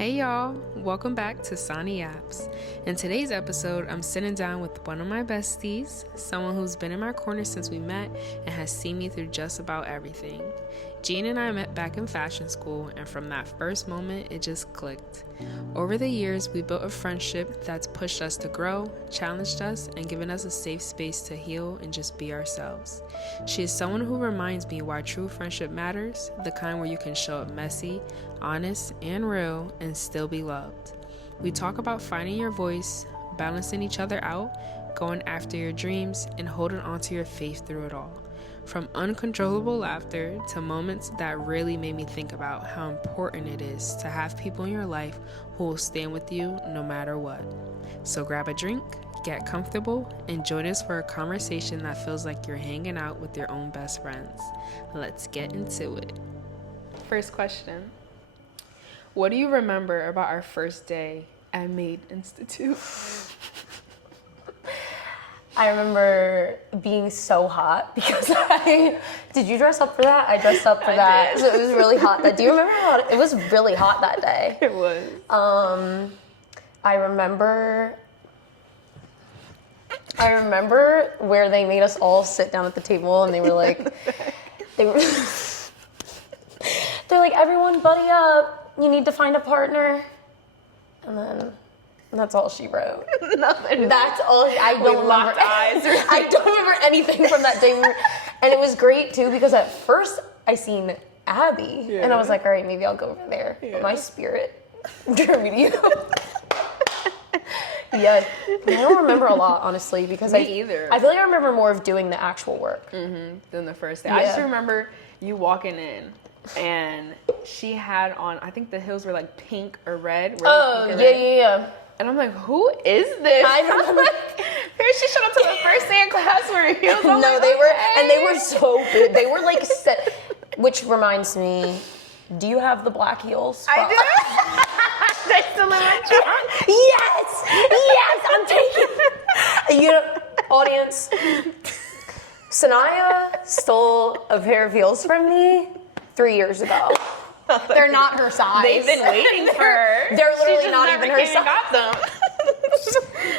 Hey y'all, welcome back to Sani Yaps. In today's episode, I'm sitting down with one of my besties, someone who's been in my corner since we met and has seen me through just about everything. Jeanne and I met back in fashion school, and from that first moment, it just clicked. Over the years, we built a friendship that's pushed us to grow, challenged us, and given us a safe space to heal and just be ourselves. She is someone who reminds me why true friendship matters, the kind where you can show up messy, honest, and real, and still be loved. We talk about finding your voice, balancing each other out, going after your dreams, and holding on to your faith through it all. From uncontrollable laughter to moments that really made me think about how important it is to have people in your life who will stand with you no matter what. So grab a drink, get comfortable, and join us for a conversation that feels like you're hanging out with your own best friends. Let's get into it. First question. What do you remember about our first day at Maid Institute? I remember being so hot because did you dress up for that? I dressed up for that. Did. So it was really hot. Do you remember how it was really hot that day? It was. I remember where they made us all sit down at the table and they were like, they're like, everyone buddy up. You need to find a partner. And then that's all she wrote. Nothing. That's all. I don't remember. I don't remember anything from that day. And it was great too because at first I seen Abby and I was like, all right, maybe I'll go over there. Yeah. But my spirit drew me to you. Yeah, I don't remember a lot honestly because either. I feel like I remember more of doing the actual work than the first day. Yeah. I just remember you walking in. And she had on, I think the heels were like pink or red. Oh, yeah. And I'm like, who is this? I remember. Here she showed up to the first day in class wearing heels. No, like, they were, and they were so big. They were like set, which reminds me, do you have the black heels? I do. They still in my trunk. Yes, I'm taking. You know, audience, Sanaya stole a pair of heels from me 3 years ago. They're not her size. They've been waiting for her. They're literally not even her size. Got them.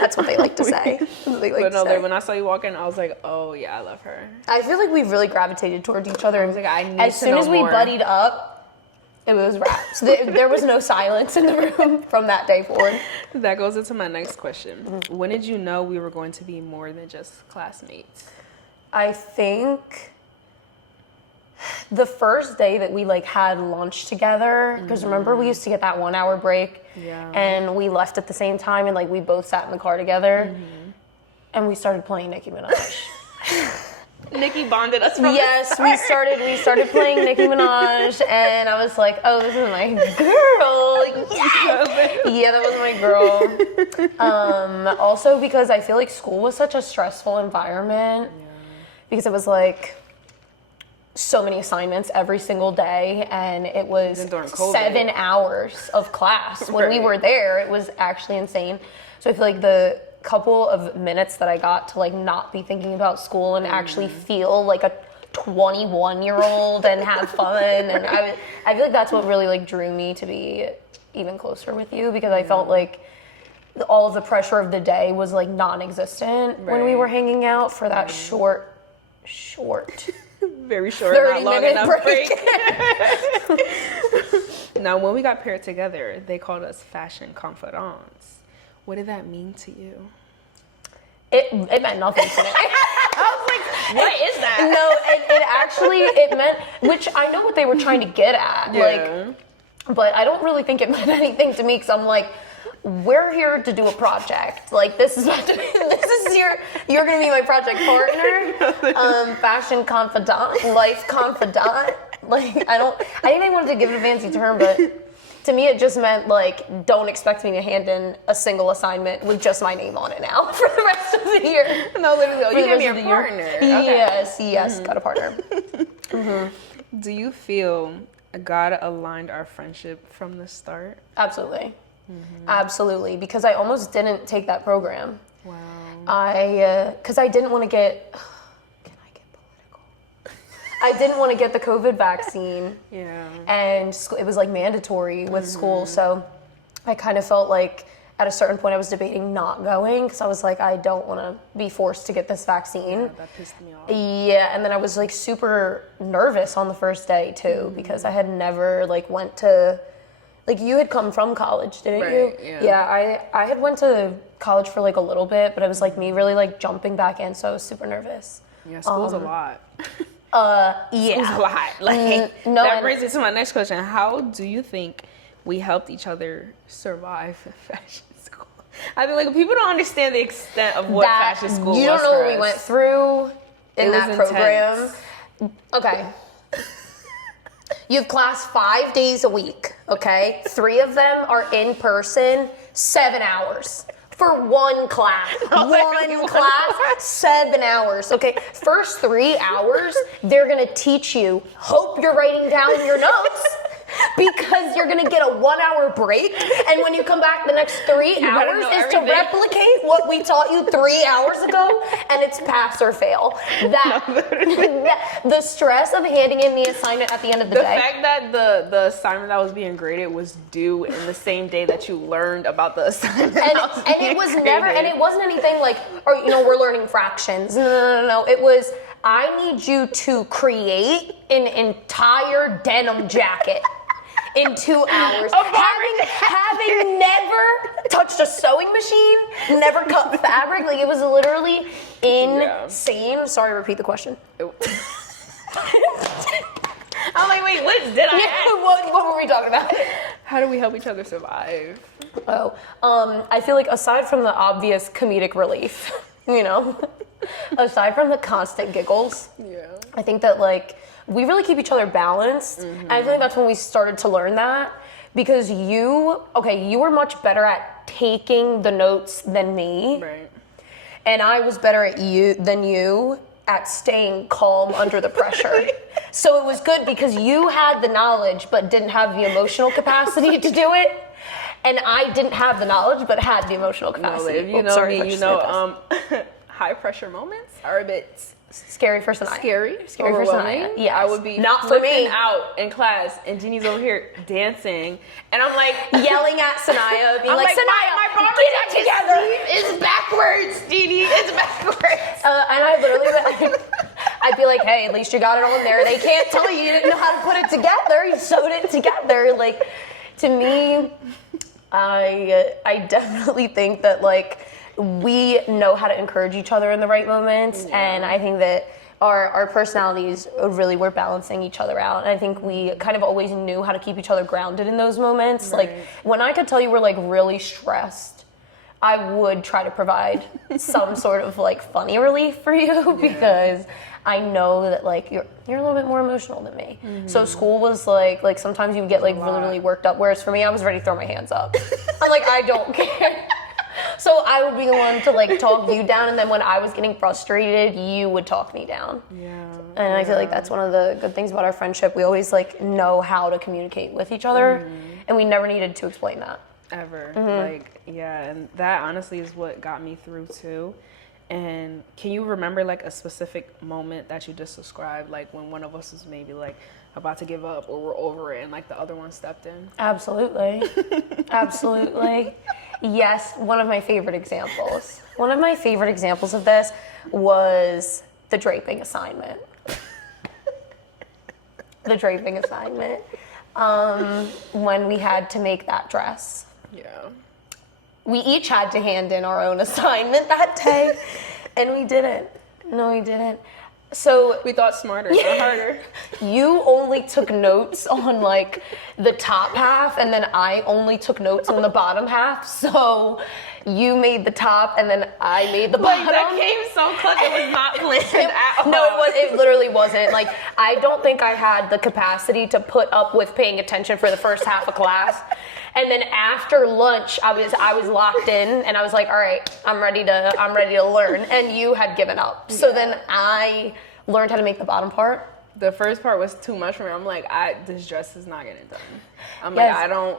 That's what they like to say. When I saw you walk in, I was like, oh yeah, I love her. I feel like we've really gravitated towards each other. I was like, I need as to soon know as we more. buddied up, it was wraps. There was no silence in the room from that day forward. That goes into my next question. When did you know we were going to be more than just classmates? I think the first day that we had lunch together, because remember we used to get that 1 hour break, and we left at the same time, and we both sat in the car together, and we started playing Nicki Minaj. Nicki bonded us from yes, the start. we started playing Nicki Minaj, and I was like, oh, this is my girl. Yes! Yeah, that was my girl. Also because I feel like school was such a stressful environment, because it was so many assignments every single day, and it was 7 hours of class. When we were there, it was actually insane. So I feel like the couple of minutes that I got to not be thinking about school and actually feel like a 21-year-old and have fun, and I feel like that's what really drew me to be even closer with you, because I felt like all of the pressure of the day was non-existent when we were hanging out for that short very short, 30 not long minute enough break. Now, when we got paired together, they called us fashion confidants. What did that mean to you? It meant nothing to me. I was like, what is that? No, it meant, which I know what they were trying to get at. But I don't really think it meant anything to me, because I'm like, we're here to do a project. You're gonna be my project partner, fashion confidant, life confidant. I think they wanted to give it a fancy term, but to me it just meant don't expect me to hand in a single assignment with just my name on it now for the rest of the year. No, literally, you gave me a partner. Okay. Yes, got a partner. Do you feel God aligned our friendship from the start? Absolutely. Absolutely, because I almost didn't take that program. Wow. Because I didn't want to get, can I get political? I didn't want to get the COVID vaccine. Yeah. And it was mandatory with school, so I kind of felt like at a certain point I was debating not going because I was like, I don't want to be forced to get this vaccine. Yeah, that pissed me off. Yeah, and then I was like super nervous on the first day too because I had never like went to, like you had come from college, didn't you? Yeah, I had went to college for like a little bit, but it was like me really like jumping back in, so I was super nervous. Yeah, school's a lot. Yeah. School's a lot. Like, no, that brings me to my next question. How do you think we helped each other survive fashion school? I feel like people don't understand the extent of what fashion school was. You don't know what we went through in that program. Okay. You have class 5 days a week, okay? 3 of them are in person, 7 hours. For one class. One class, 7 hours. Okay, first 3 hours, they're gonna teach you, hope you're writing down your notes, because you're gonna get a 1 hour break, and when you come back the next 3 hours is to replicate what we taught you 3 hours ago, and it's pass or fail. The stress of handing in the assignment at the end of the day. The fact that the assignment that was being graded was due in the same day that you learned about the assignment. And it was never, and it wasn't anything like, or we're learning fractions. No. It was, I need you to create an entire denim jacket in 2 hours. Having never touched a sewing machine, never cut fabric, like it was literally insane. Yeah. Sorry, repeat the question. I'm like, wait, what did I ask? What were we talking about? How do we help each other survive? I feel like aside from the obvious comedic relief, aside from the constant giggles, I think that like we really keep each other balanced. And I think that's when we started to learn that, because you were much better at taking the notes than me. Right. And I was better than you at staying calm under the pressure. So it was good because you had the knowledge but didn't have the emotional capacity to do it. And I didn't have the knowledge but had the emotional capacity. If you know me, high pressure moments are a bit scary for Sani. Scary for Sani. Yeah, I would be not for me out in class, and Jeanne's over here dancing, and I'm like yelling at Sanaya, being like, Sanaya, my bomber get it together. It's backwards, Jeanne. It's backwards. And I literally, I'd be like, hey, at least you got it on there. They can't tell you didn't know how to put it together. You sewed it together. Like, to me, I definitely think that like we know how to encourage each other in the right moments, and I think that our personalities really were balancing each other out, and I think we kind of always knew how to keep each other grounded in those moments. Like when I could tell you we're like really stressed, I would try to provide some sort of like funny relief for you because I know that like you're a little bit more emotional than me. So school was like sometimes you would get like really worked up, whereas for me I was ready to throw my hands up. I'm like, I don't care. So I would be the one to like talk you down, and then when I was getting frustrated, you would talk me down. And I feel like that's one of the good things about our friendship. We always like know how to communicate with each other, and we never needed to explain that. Ever. And that honestly is what got me through too. And can you remember like a specific moment that you just described, like when one of us was maybe like about to give up or we're over it and like the other one stepped in? Absolutely. Absolutely. Yes, one of my favorite examples. One of my favorite examples of this was the draping assignment. The draping assignment. When we had to make that dress. Yeah. We each had to hand in our own assignment that day, and we didn't. No, we didn't. So we thought smarter, not harder. You only took notes on like the top half, and then I only took notes on the bottom half. So you made the top, and then I made the bottom. Like, that came so close. It was not planned at all. No, it literally wasn't. Like, I don't think I had the capacity to put up with paying attention for the first half of class. And then after lunch, I was locked in, and I was like, all right, I'm ready to learn. And you had given up. So then I learned how to make the bottom part. The first part was too much for me. I'm like, this dress is not getting done. I'm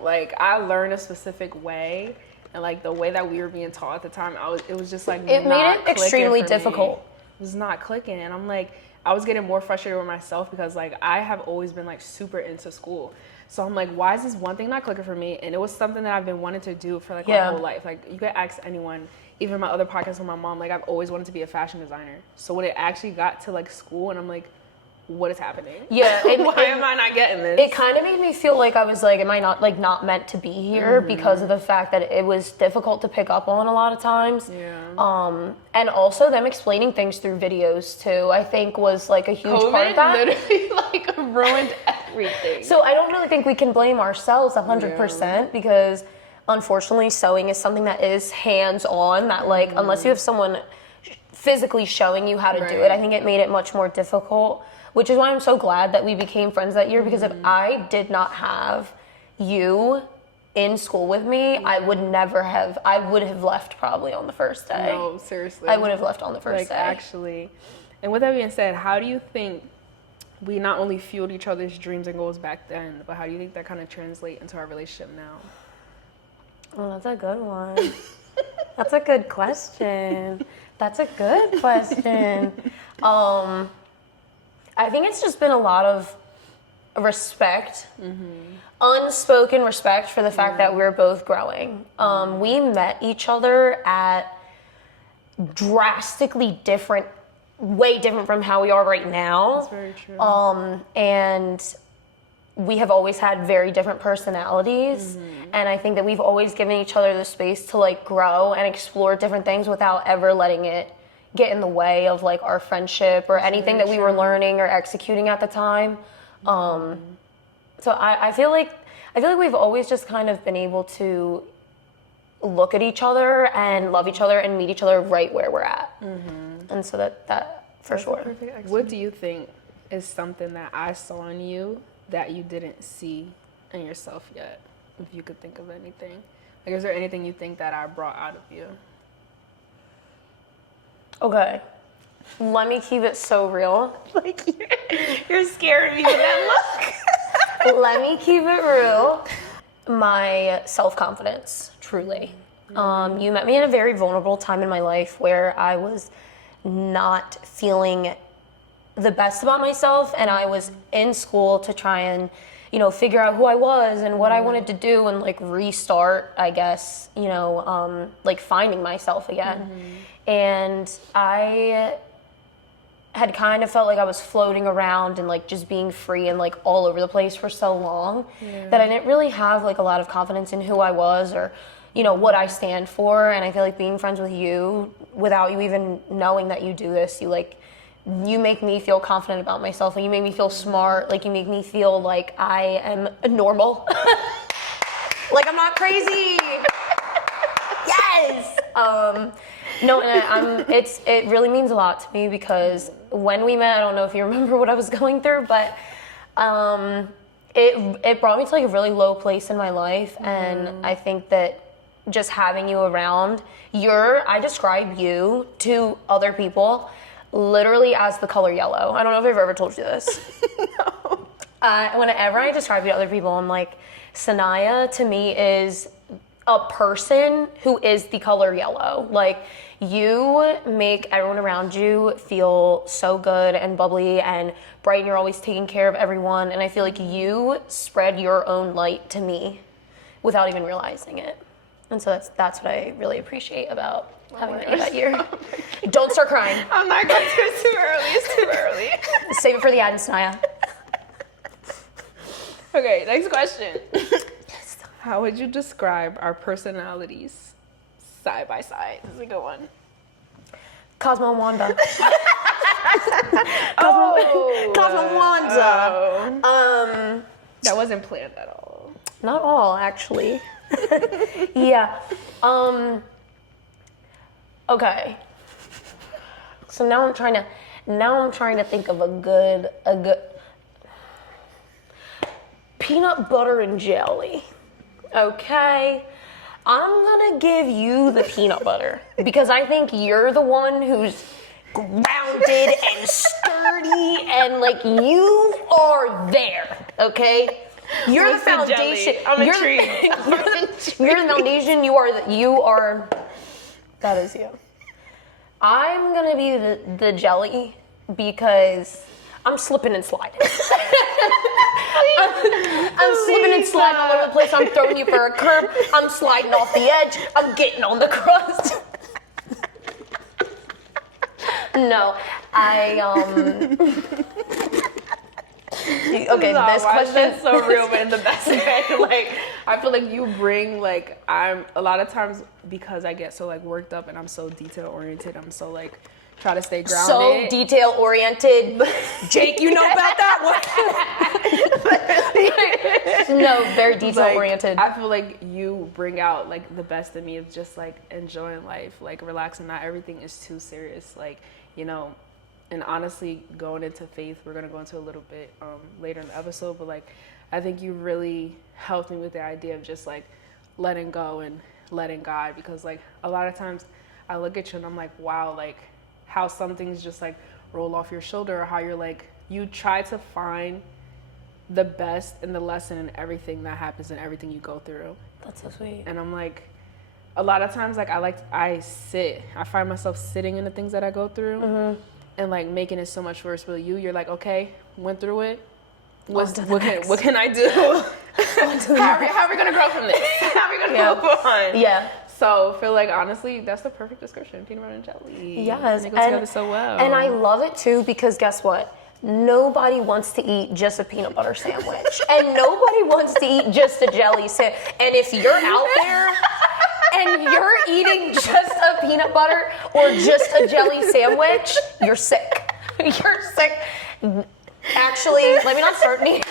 like, I learned a specific way, and like the way that we were being taught at the time, it was just like it made it extremely difficult. It was not clicking, and I'm like, I was getting more frustrated with myself because like I have always been like super into school. So I'm like, why is this one thing not clicking for me? And it was something that I've been wanting to do for like my whole life. Like you could ask anyone, even my other podcast with my mom, like I've always wanted to be a fashion designer. So when it actually got to like school and I'm like, what is happening? Yeah. Why am I not getting this? It kind of made me feel like I was like, am I not meant to be here because of the fact that it was difficult to pick up on a lot of times. Yeah. And also them explaining things through videos too, I think was like a huge part of that. Literally like ruined everything. So I don't really think we can blame ourselves 100% because unfortunately sewing is something that is hands-on, that like unless you have someone physically showing you how to do it, I think it made it much more difficult. Which is why I'm so glad that we became friends that year, because if I did not have you in school with me, I would have left probably on the first day. No, seriously. I would have left on the first day. Actually. And with that being said, how do you think we not only fueled each other's dreams and goals back then, but how do you think that kind of translate into our relationship now? Oh, that's a good one. That's a good question. That's a good question. I think it's just been a lot of respect, unspoken respect for the fact that we're both growing. We met each other at drastically different, way different from how we are right now. That's very true. And we have always had very different personalities. And I think that we've always given each other the space to like grow and explore different things without ever letting it get in the way of like our friendship or anything that we were learning or executing at the time. So I feel like we've always just kind of been able to look at each other and love each other and meet each other right where we're at. And so that for sure. What do you think is something that I saw in you that you didn't see in yourself yet? If you could think of anything. Like, is there anything you think that I brought out of you? Okay, let me keep it so real. Like, you're scaring me with that look. Let me keep it real. My self-confidence, truly. You met me in a very vulnerable time in my life where I was not feeling the best about myself, and I was in school to try and, figure out who I was and what I wanted to do and like restart, I guess, like finding myself again. And I had kind of felt like I was floating around and like just being free and like all over the place for so long that I didn't really have like a lot of confidence in who I was or, what I stand for. And I feel like being friends with you without you even knowing that you do this, you make me feel confident about myself, and you make me feel smart. Like you make me feel like I am normal. Like I'm not crazy. Yes. No, and it really means a lot to me because when we met, I don't know if you remember what I was going through, but it brought me to like a really low place in my life, and I think that just having you around, I describe you to other people literally as the color yellow. I don't know if I've ever told you this. No. Whenever I describe you to other people, I'm like, Sanaya to me is a person who is the color yellow. Like, you make everyone around you feel so good and bubbly and bright, and you're always taking care of everyone, and I feel like you spread your own light to me without even realizing it. And so that's what I really appreciate about having met you that year. Don't start crying. I'm not going to. It's too early. It's too early. Save it for the end, Sanaya. Okay, next question. How would you describe our personalities side by side? This is a good one. Cosmo and Wanda. Cosmo and Wanda. Oh. That wasn't planned at all. Not all, actually. Yeah. Okay. So now I'm trying to think of a good peanut butter and jelly. Okay. I'm gonna give you the peanut butter because I think you're the one who's grounded and sturdy and like you are there, okay? You're What's the foundation. I'm You're intrigued. you're the foundation. You are. That is you. I'm gonna be the jelly because I'm slipping and sliding. I'm slipping and sliding all over the place. I'm throwing you for a curve. I'm sliding off the edge. I'm getting on the crust. No, Okay, no, this question is so real, but in the best way. Like, I feel like you bring, like, I'm a lot of times, because I get so like worked up and I'm so detail oriented, I'm so like try to stay grounded. So detail oriented. Jake, you know about that one? No, very detail oriented. I feel like you bring out like the best in me of just like enjoying life, like relaxing. Not everything is too serious, like, you know. And honestly, going into faith, we're going to go into a little bit later in the episode, but like, I think you really helped me with the idea of just like letting go and letting God, because like a lot of times I look at you and I'm like, wow, like how some things just like roll off your shoulder, or how you're like, you try to find the best and the lesson in everything that happens and everything you go through. That's so sweet. And I'm like, a lot of times, like I find myself sitting in the things that I go through. Mm-hmm. And like making it so much worse. But you're like, okay, went through it. What can I do? how are we gonna grow from this? How are we gonna move on? Yeah. So I feel like honestly, that's the perfect description. Peanut butter and jelly. Yes. And it goes together so well. And I love it too, because guess what? Nobody wants to eat just a peanut butter sandwich. And nobody wants to eat just a jelly sandwich. And if you're out there and you're eating just a peanut butter or just a jelly sandwich, you're sick. You're sick. Actually, let me not start any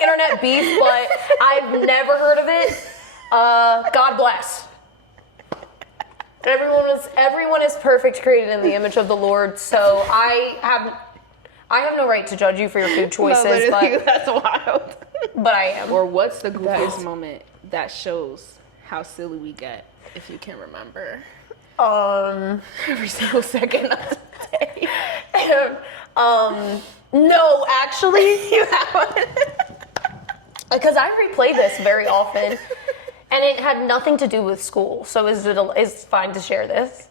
internet beef, but I've never heard of it. God bless. Everyone is perfect, created in the image of the Lord. So I have no right to judge you for your food choices. No, but that's wild. But I am. Or what's the goofiest moment that shows how silly we get, if you can remember? Every single second of the day. No, actually, you haven't. Because I replay this very often, and it had nothing to do with school. So is it fine to share this?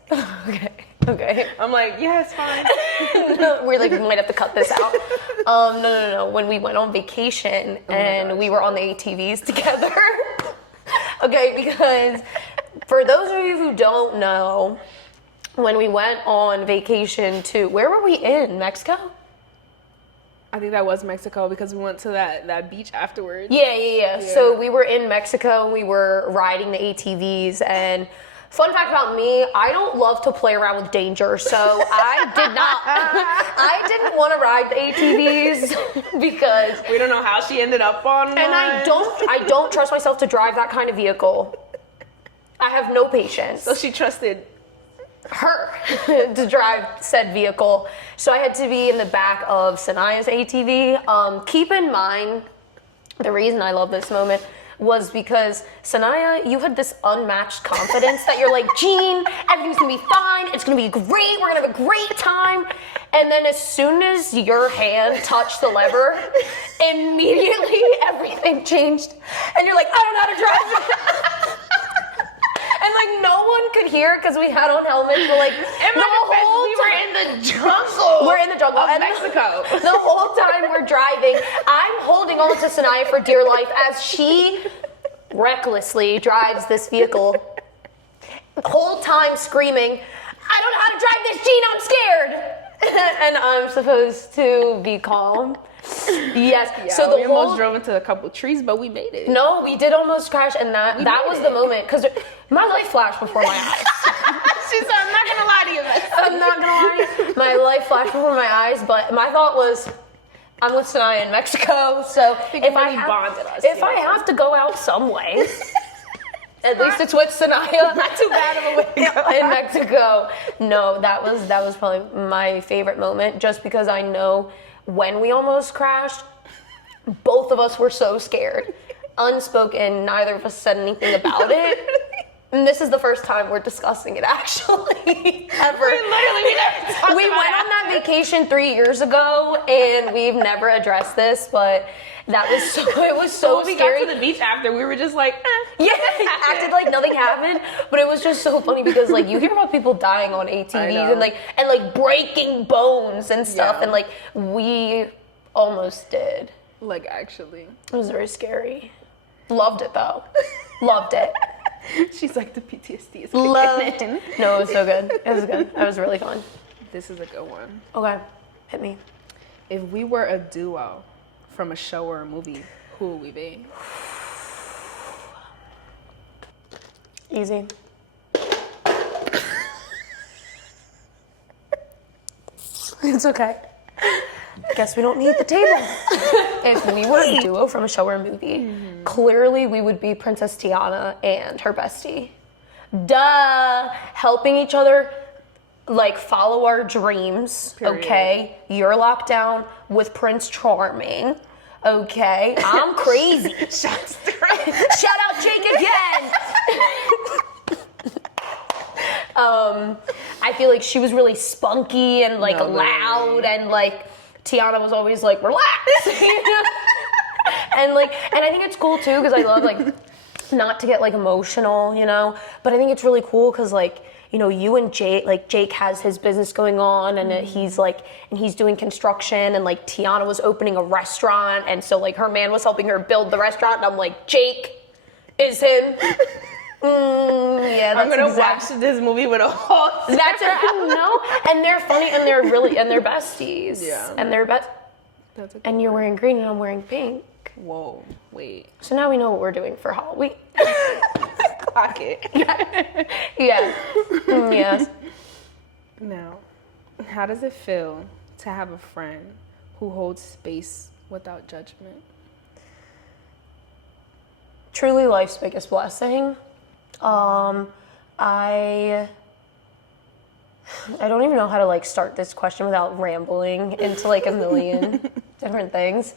Okay. I'm like, yeah, it's fine. We're like, we might have to cut this out. No. When we went on vacation and we were on the ATVs together. Okay, because for those of you who don't know, when we went on vacation to, where were we in? Mexico? I think that was Mexico, because we went to that beach afterwards. Yeah. So we were in Mexico and we were riding the ATVs, and fun fact about me, I don't love to play around with danger, so I didn't want to ride the ATVs because we don't know how she ended up on one. And I don't trust myself to drive that kind of vehicle. I have no patience. So she trusted her to drive said vehicle. So I had to be in the back of Sanaya's ATV. Keep in mind, the reason I love this moment was because Sanaya, you had this unmatched confidence that you're like, Jeanne, everything's gonna be fine, it's gonna be great, we're gonna have a great time. And then as soon as your hand touched the lever, immediately everything changed. And you're like, I don't know how to drive. And like no one could hear because we had on helmets, but like we were in the jungle. We're in the jungle of Mexico. The whole time we're driving, I'm holding on to Sanaya for dear life as she recklessly drives this vehicle. Whole time screaming, I don't know how to drive this, Jeanne, I'm scared. And I'm supposed to be calm. Yes. Yeah, so we almost drove into a couple of trees, but we made it. No, we did almost crash, and that was the moment, because my life flashed before my eyes. She said, I'm not gonna lie to you, Bestie. I'm not gonna lie to you. My life flashed before my eyes, but my thought was, I'm with Sanaya in Mexico, so if I have to go out some way, at least it's with Sanaya. Not too bad of a way to go in Mexico. No, that was probably my favorite moment, just because I know when we almost crashed, both of us were so scared. Unspoken, neither of us said anything about it. And this is the first time we're discussing it, actually, ever. We went on that vacation 3 years ago, and we've never addressed this, but it was so when we scary. got to the beach after, we were just like, Yeah, acted like nothing happened, but it was just so funny because like you hear about people dying on ATVs and like breaking bones and stuff, and like we almost did. Like, actually. It was very scary. Loved it, though. Loved it. She's like, the PTSD is Loved it. No, it was so good. It was good. It was really fun. This is a good one. Okay. Hit me. If we were a duo from a show or a movie, who would we be? Easy. It's okay. Guess we don't need the table. If we were a duo from a show or a movie, clearly we would be Princess Tiana and her bestie. Duh! Helping each other, like, follow our dreams, Period. Okay? You're locked down with Prince Charming, okay? I'm crazy. Shots Shout out Jake again! I feel like she was really spunky and, like, loud, and, like, Tiana was always like, relax, you know? And I think it's cool too, because I love, like, not to get, like, emotional, you know, but I think it's really cool because, like, you know, you and Jake, like, Jake has his business going on, and he's doing construction, and, like, Tiana was opening a restaurant, and so, like, her man was helping her build the restaurant, and I'm like, Jake is him. Yeah, that's I'm gonna watch this movie with a whole. That's it. No, and they're funny, and they're besties. Yeah. And they're best. That's a And you're wearing green, and I'm wearing pink. Whoa, wait. So now we know what we're doing for Halloween. Clock it. Yeah. Yes. Now, how does it feel to have a friend who holds space without judgment? Truly life's biggest blessing. I don't even know how to, like, start this question without rambling into, like, a million different things.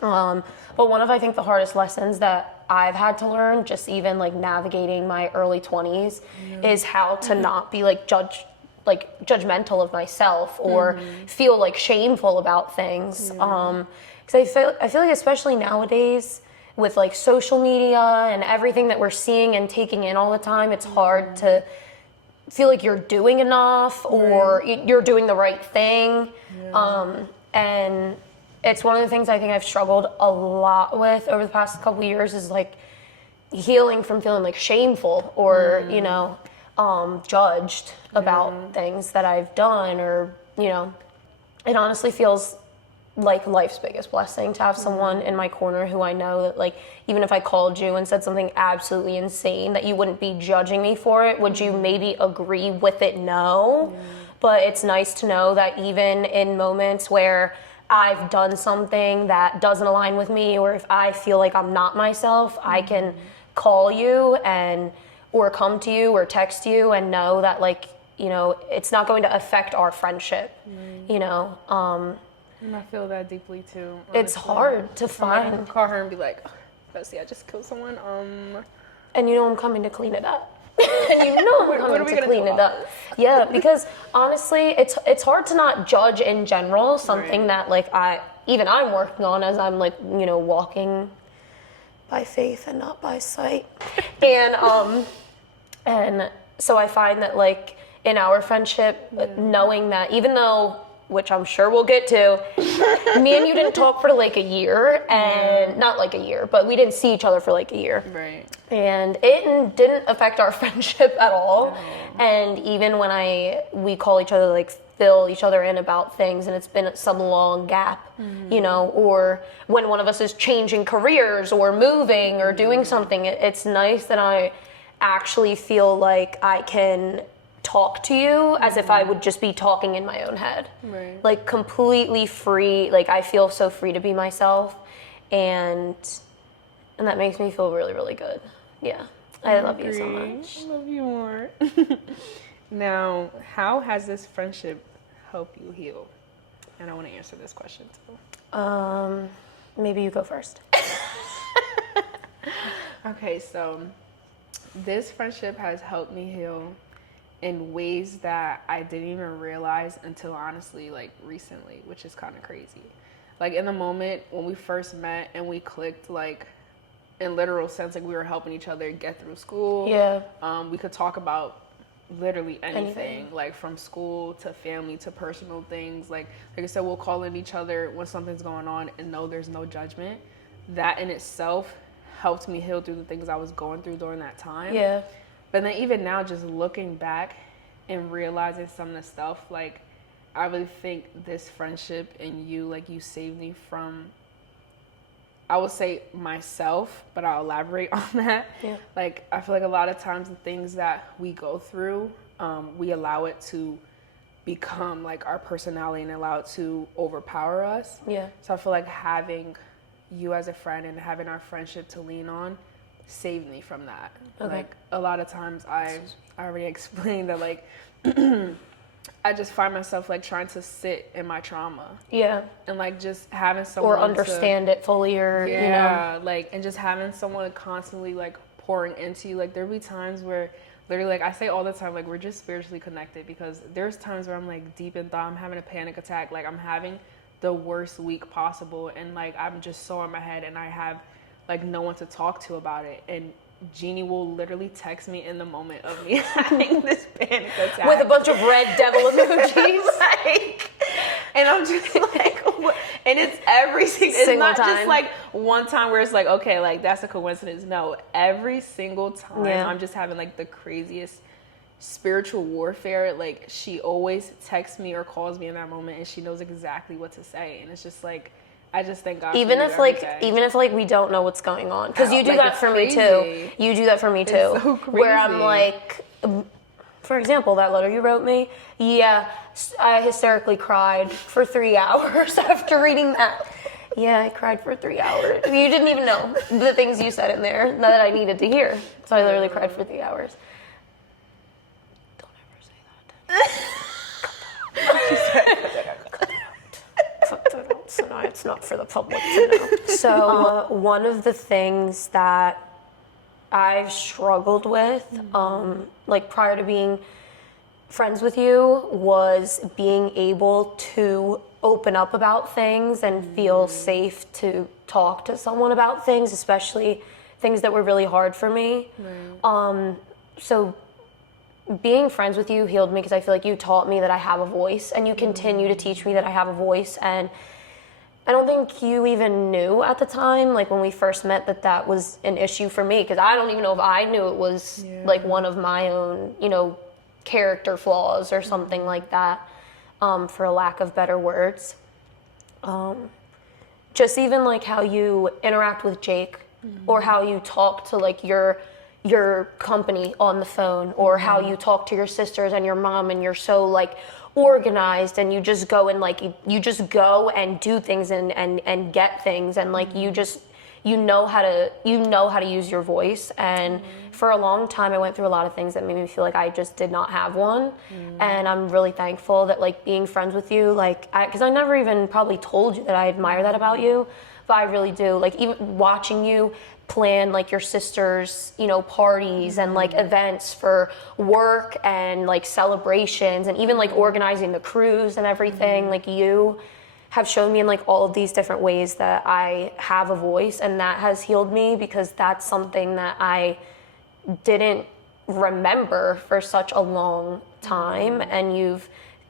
But one of, I think, the hardest lessons that I've had to learn, just even, like, navigating my early 20s, is how to not be, like, judgmental of myself or feel, like, shameful about things. Because I feel like, especially nowadays, with, like, social media and everything that we're seeing and taking in all the time, it's hard to feel like you're doing enough or you're doing the right thing. And it's one of the things I think I've struggled a lot with over the past couple of years is, like, healing from feeling, like, shameful or, you know, judged about things that I've done, or, you know, it honestly feels like life's biggest blessing to have someone in my corner who I know that, like, even if I called you and said something absolutely insane, that you wouldn't be judging me for it. Would you maybe agree with it? No. But it's nice to know that even in moments where I've done something that doesn't align with me, or if I feel like I'm not myself, I can call you or come to you or text you and know that, like, you know, it's not going to affect our friendship, you know. And I feel that deeply too. Honestly. It's hard to find. I can call her and be like, Bessie, I just killed someone. And you know I'm coming to clean it up. You know I'm coming to clean it up. Yeah, because honestly, it's hard to not judge in general. Something that, like, I'm working on as I'm, like, you know, walking by faith and not by sight. And so I find that, like, in our friendship, knowing that even though, which I'm sure we'll get to, me and you didn't talk for, like, a year, and not like a year, but we didn't see each other for, like, a year. Right. And it didn't affect our friendship at all. And even when we call each other, like, fill each other in about things, and it's been some long gap, you know, or when one of us is changing careers or moving or doing something, it's nice that I actually feel like I can talk to you as if I would just be talking in my own head. Right. Like, completely free. Like, I feel so free to be myself, and that makes me feel really, really good. Yeah. I love you so much. I love you more. Now, how has this friendship helped you heal? And I want to answer this question too. Maybe you go first. Okay, so this friendship has helped me heal in ways that I didn't even realize until, honestly, like, recently, which is kind of crazy. Like, in the moment when we first met and we clicked, like, in literal sense, like, we were helping each other get through school. Yeah. We could talk about literally anything, like from school to family to personal things. Like I said, we'll call in each other when something's going on and know there's no judgment. That in itself helped me heal through the things I was going through during that time. Yeah. But then even now, just looking back and realizing some of the stuff, like I really think this friendship and you, like you saved me from, I would say myself, but I'll elaborate on that. Yeah. Like, I feel like a lot of times the things that we go through, we allow it to become like our personality and allow it to overpower us. Yeah. So I feel like having you as a friend and having our friendship to lean on saved me from that. Okay. Like, a lot of times I already explained that, like, I just find myself like trying to sit in my trauma. Yeah. And like just having someone or understand it fully, or yeah, you know, like, and just having someone constantly like pouring into you. Like there'll be times where literally, like I say all the time, like we're just spiritually connected, because there's times where I'm like deep in thought, I'm having a panic attack, like I'm having the worst week possible, and like I'm just so in my head, and I have like no one to talk to about it, and Jeanne will literally text me in the moment of me having this panic attack with a bunch of red devil emojis. Like, and I'm just like, what? And it's every single not time. Just like one time where it's like, okay, like that's a coincidence. No, every single time I'm just having like the craziest spiritual warfare. Like she always texts me or calls me in that moment, and she knows exactly what to say, and it's just like, I just thank God. Even if like we don't know what's going on, because you do like, that for crazy. Me too. You do that for me too. It's so crazy. Where I'm like, for example, that letter you wrote me. Yeah, I hysterically cried for 3 hours after reading that. Yeah, I cried for 3 hours. You didn't even know the things you said in there that I needed to hear. So I literally cried for 3 hours. Don't ever say that. So no, it's not for the public to know. So one of the things that I've struggled with, like prior to being friends with you, was being able to open up about things and feel safe to talk to someone about things, especially things that were really hard for me. Right. So being friends with you healed me, because I feel like you taught me that I have a voice, and you continue to teach me that I have a voice. And I don't think you even knew at the time, like when we first met, that that was an issue for me, because I don't even know if I knew it was like one of my own, you know, character flaws or something like that, for a lack of better words. Just even like how you interact with Jake, or how you talk to like your company on the phone, or how you talk to your sisters and your mom, and you're so like organized, and you just go and like you just go and do things and get things, and like you know how to use your voice. And for a long time I went through a lot of things that made me feel like I just did not have one. And I'm really thankful that like being friends with you, like because I never even probably told you that I admire that about you, but I really do. Like even watching you plan like your sister's, you know, parties and like events for work and like celebrations, and even like organizing the cruise and everything, like you have shown me in like all of these different ways that I have a voice, and that has healed me, because that's something that I didn't remember for such a long time. And you've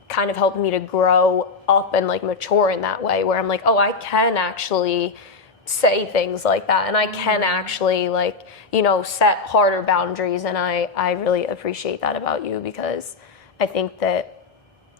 kind of helped me to grow up and like mature in that way, where I'm like, oh, I can actually say things like that, and I can actually like, you know, set harder boundaries. And I really appreciate that about you, because I think that,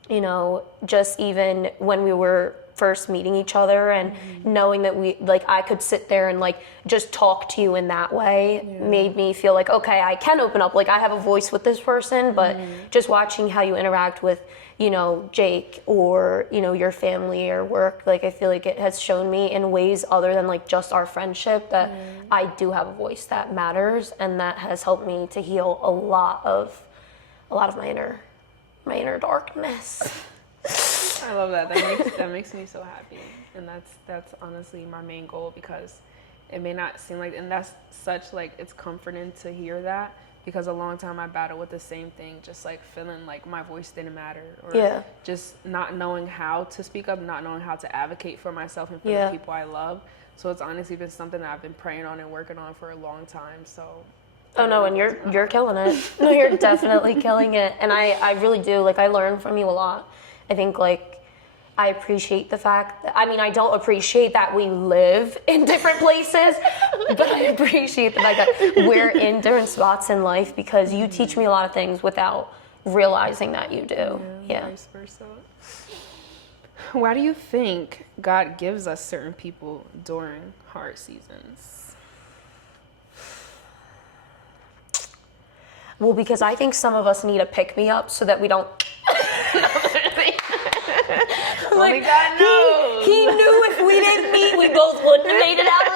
you know, just even when we were first meeting each other and knowing that we like I could sit there and like just talk to you in that way made me feel like, okay, I can open up, like I have a voice with this person. But just watching how you interact with, you know, Jake, or, you know, your family or work, like I feel like it has shown me in ways other than like just our friendship that I do have a voice that matters, and that has helped me to heal a lot of my inner darkness. I love that. That makes me so happy, and that's honestly my main goal, because it may not seem like, and that's such like, it's comforting to hear that, because a long time I battled with the same thing, just like feeling like my voice didn't matter, or just not knowing how to speak up, not knowing how to advocate for myself and for the people I love. So it's honestly been something that I've been praying on and working on for a long time. So Oh no, and you're killing it. No, you're definitely killing it. And I really do. Like, I learn from you a lot. I think, like, I appreciate the fact that, I mean, I don't appreciate that we live in different places, but I appreciate the fact that we're in different spots in life, because you teach me a lot of things without realizing that you do. Yeah. Vice versa. Why do you think God gives us certain people during hard seasons? Well, because I think some of us need a pick-me-up so that we don't... Only God knows. He knew if we didn't meet, we both wouldn't have made it out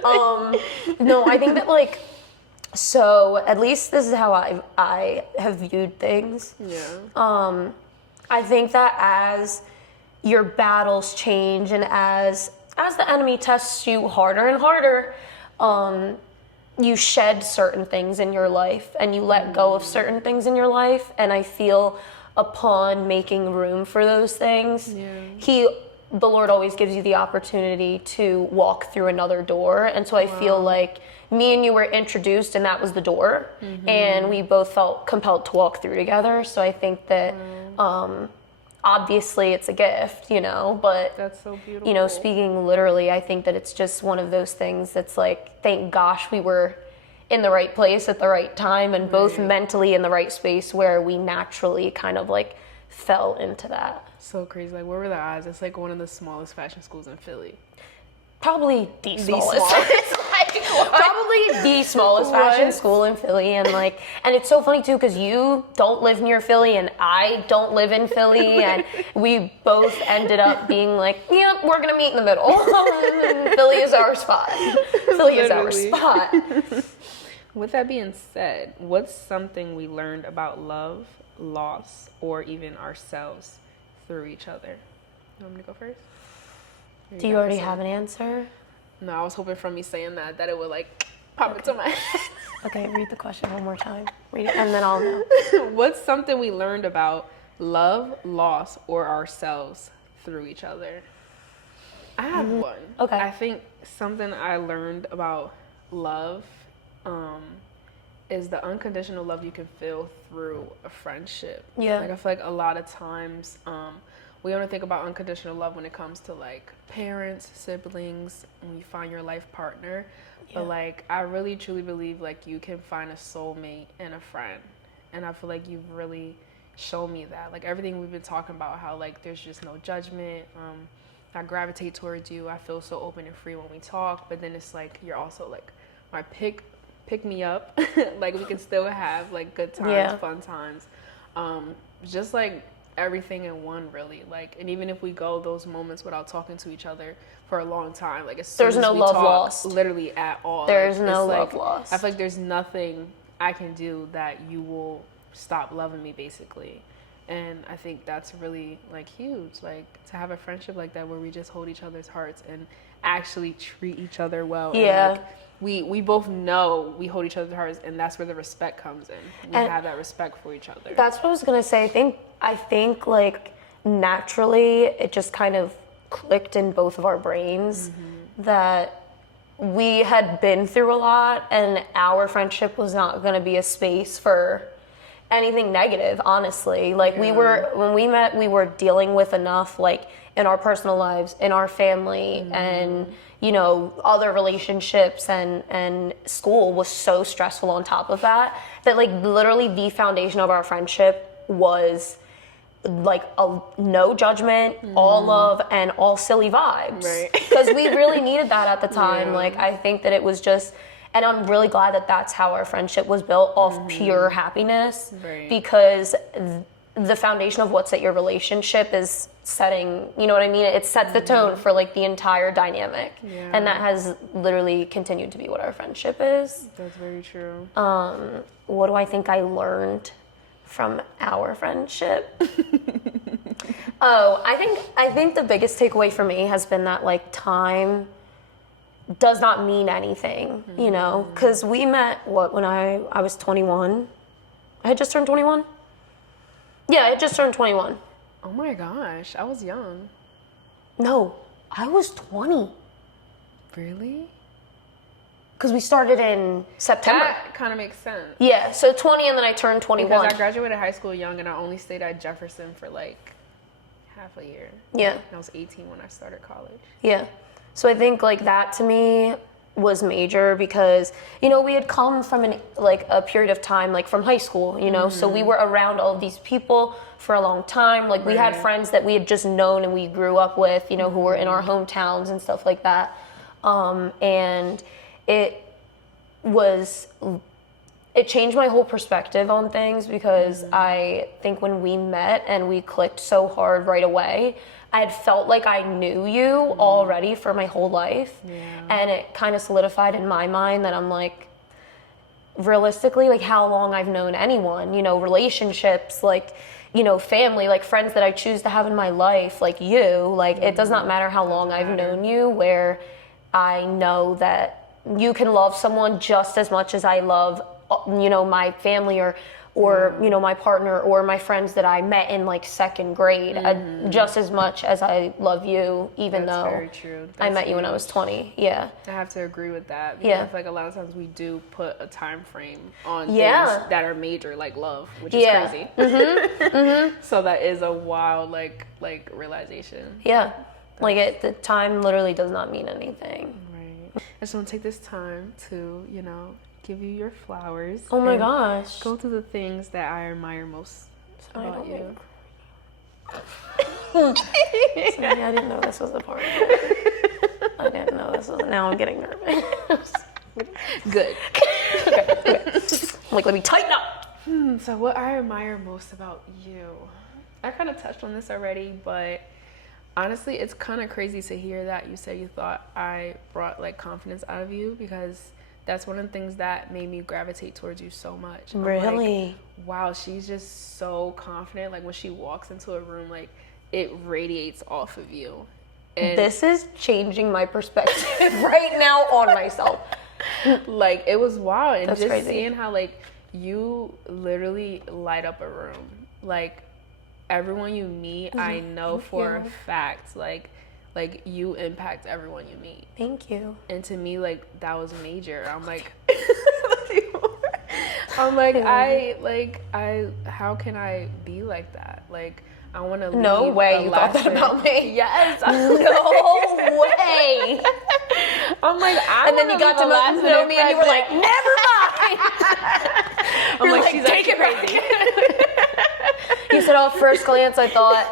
alive. No, I think that, like, so at least this is how I have viewed things. Yeah. I think that as your battles change and as the enemy tests you harder and harder, you shed certain things in your life and you let go of certain things in your life. And I feel upon making room for those things, the Lord always gives you the opportunity to walk through another door. And so I feel like me and you were introduced and that was the door, and we both felt compelled to walk through together. So I think that obviously it's a gift, you know, but that's so beautiful. You know, speaking literally, I think that it's just one of those things that's like, thank gosh we were in the right place at the right time, and both mentally in the right space where we naturally kind of like fell into that. So crazy. Like, what were the odds? It's like one of the smallest fashion schools in Philly. Probably the smallest. Probably the smallest fashion school in Philly, and like, and it's so funny too because you don't live near Philly and I don't live in Philly, and we both ended up being like, yeah, we're gonna meet in the middle. Philly is our spot. Philly is our spot. With that being said, what's something we learned about love, loss, or even ourselves through each other? You want me to go first? Do you already have an answer? No, I was hoping from me saying that it would like pop into my head. Okay, read the question one more time. Read it, and then I'll know. What's something we learned about love, loss, or ourselves through each other? I have one. Okay. I think something I learned about love is the unconditional love you can feel through a friendship. Yeah. Like, I feel like a lot of times we only think about unconditional love when it comes to like parents, siblings, when you find your life partner. Yeah. But like, I really truly believe like you can find a soulmate and a friend. And I feel like you've really shown me that. Like, everything we've been talking about, how like there's just no judgment. I gravitate towards you. I feel so open and free when we talk. But then it's like you're also like my pick me up. Like, we can still have like good times, fun times. Just like everything in one, really. Like, and even if we go those moments without talking to each other for a long time, like, there's no love lost, literally at all. There's no love lost. I feel like there's nothing I can do that you will stop loving me, basically. And I think that's really like huge, like to have a friendship like that where we just hold each other's hearts and actually treat each other well. Yeah. And, like, we both know we hold each other's hearts, and that's where the respect comes in. We have that respect for each other. That's what I was gonna say. I think like naturally it just kind of clicked in both of our brains that we had been through a lot, and our friendship was not gonna be a space for anything negative, honestly. Like, when we met, we were dealing with enough, like, in our personal lives, in our family, and, you know, other relationships, and school was so stressful on top of that, like, literally the foundation of our friendship was, like, no judgment, all love, and all silly vibes. Right. Because we really needed that at the time. Yeah. Like, I think that it was just... And I'm really glad that that's how our friendship was built, off pure happiness. Right. Because the foundation of what's at your relationship is setting, you know what I mean? It sets the tone for like the entire dynamic. Yeah. And that has literally continued to be what our friendship is. That's very true. What do I think I learned from our friendship? I think the biggest takeaway for me has been that like time does not mean anything, you know, because we met, when I was 21? I had just turned 21? Yeah, I had just turned 21. Oh my gosh, I was young. No, I was 20. Really? because we started in September. That kind of makes sense. Yeah, so 20 and then I turned 21. Because I graduated high school young and I only stayed at Jefferson for like half a year. Yeah. And I was 18 when I started college. Yeah. So I think like that to me was major because, you know, we had come from a period of time, like from high school, you know, so we were around all of these people for a long time. Like we had friends that we had just known and we grew up with, you know, who were in our hometowns and stuff like that. And it changed my whole perspective on things because I think when we met and we clicked so hard right away, I had felt like I knew you already for my whole life. Yeah. And it kind of solidified in my mind that I'm like, realistically, like how long I've known anyone, you know, relationships, like, you know, family, like friends that I choose to have in my life, like you, like it does not matter how long I've known you, where I know that you can love someone just as much as I love, you know, my family or you know, my partner or my friends that I met in like second grade, just as much as I love you, even That's though very true. I met you when I was 20. Yeah. I have to agree with that. Because Yeah. I feel like a lot of times we do put a time frame on things that are major, like love, which is crazy. So that is a wild, like realization. Yeah. Like the time literally does not mean anything. Right. I just want to take this time to, you know, give you your flowers. Oh my gosh. Go through the things that I admire most about you. Sorry, I didn't know this was a part of it. I didn't know this was. Now I'm getting nervous. Good. Okay. I'm like, let me tighten up. So what I admire most about you, I kind of touched on this already, but honestly, it's kind of crazy to hear that you said you thought I brought like confidence out of you, because that's one of the things that made me gravitate towards you so much. Really? Like, wow, she's just so confident. Like when she walks into a room, like it radiates off of you. And this is changing my perspective right now on myself. Like it was wild. And that's just crazy. Seeing how like you literally light up a room. Like everyone you meet, I know for a fact, like you impact everyone you meet. Thank you. And to me, like that was major. I'm like, how can I be like that? Like I want to leave. No way you thought that about me. Yes. No way. I'm like, and then you got to know me and you were like, never mind. I'm like, she's take it crazy. You said, oh, at first glance, I thought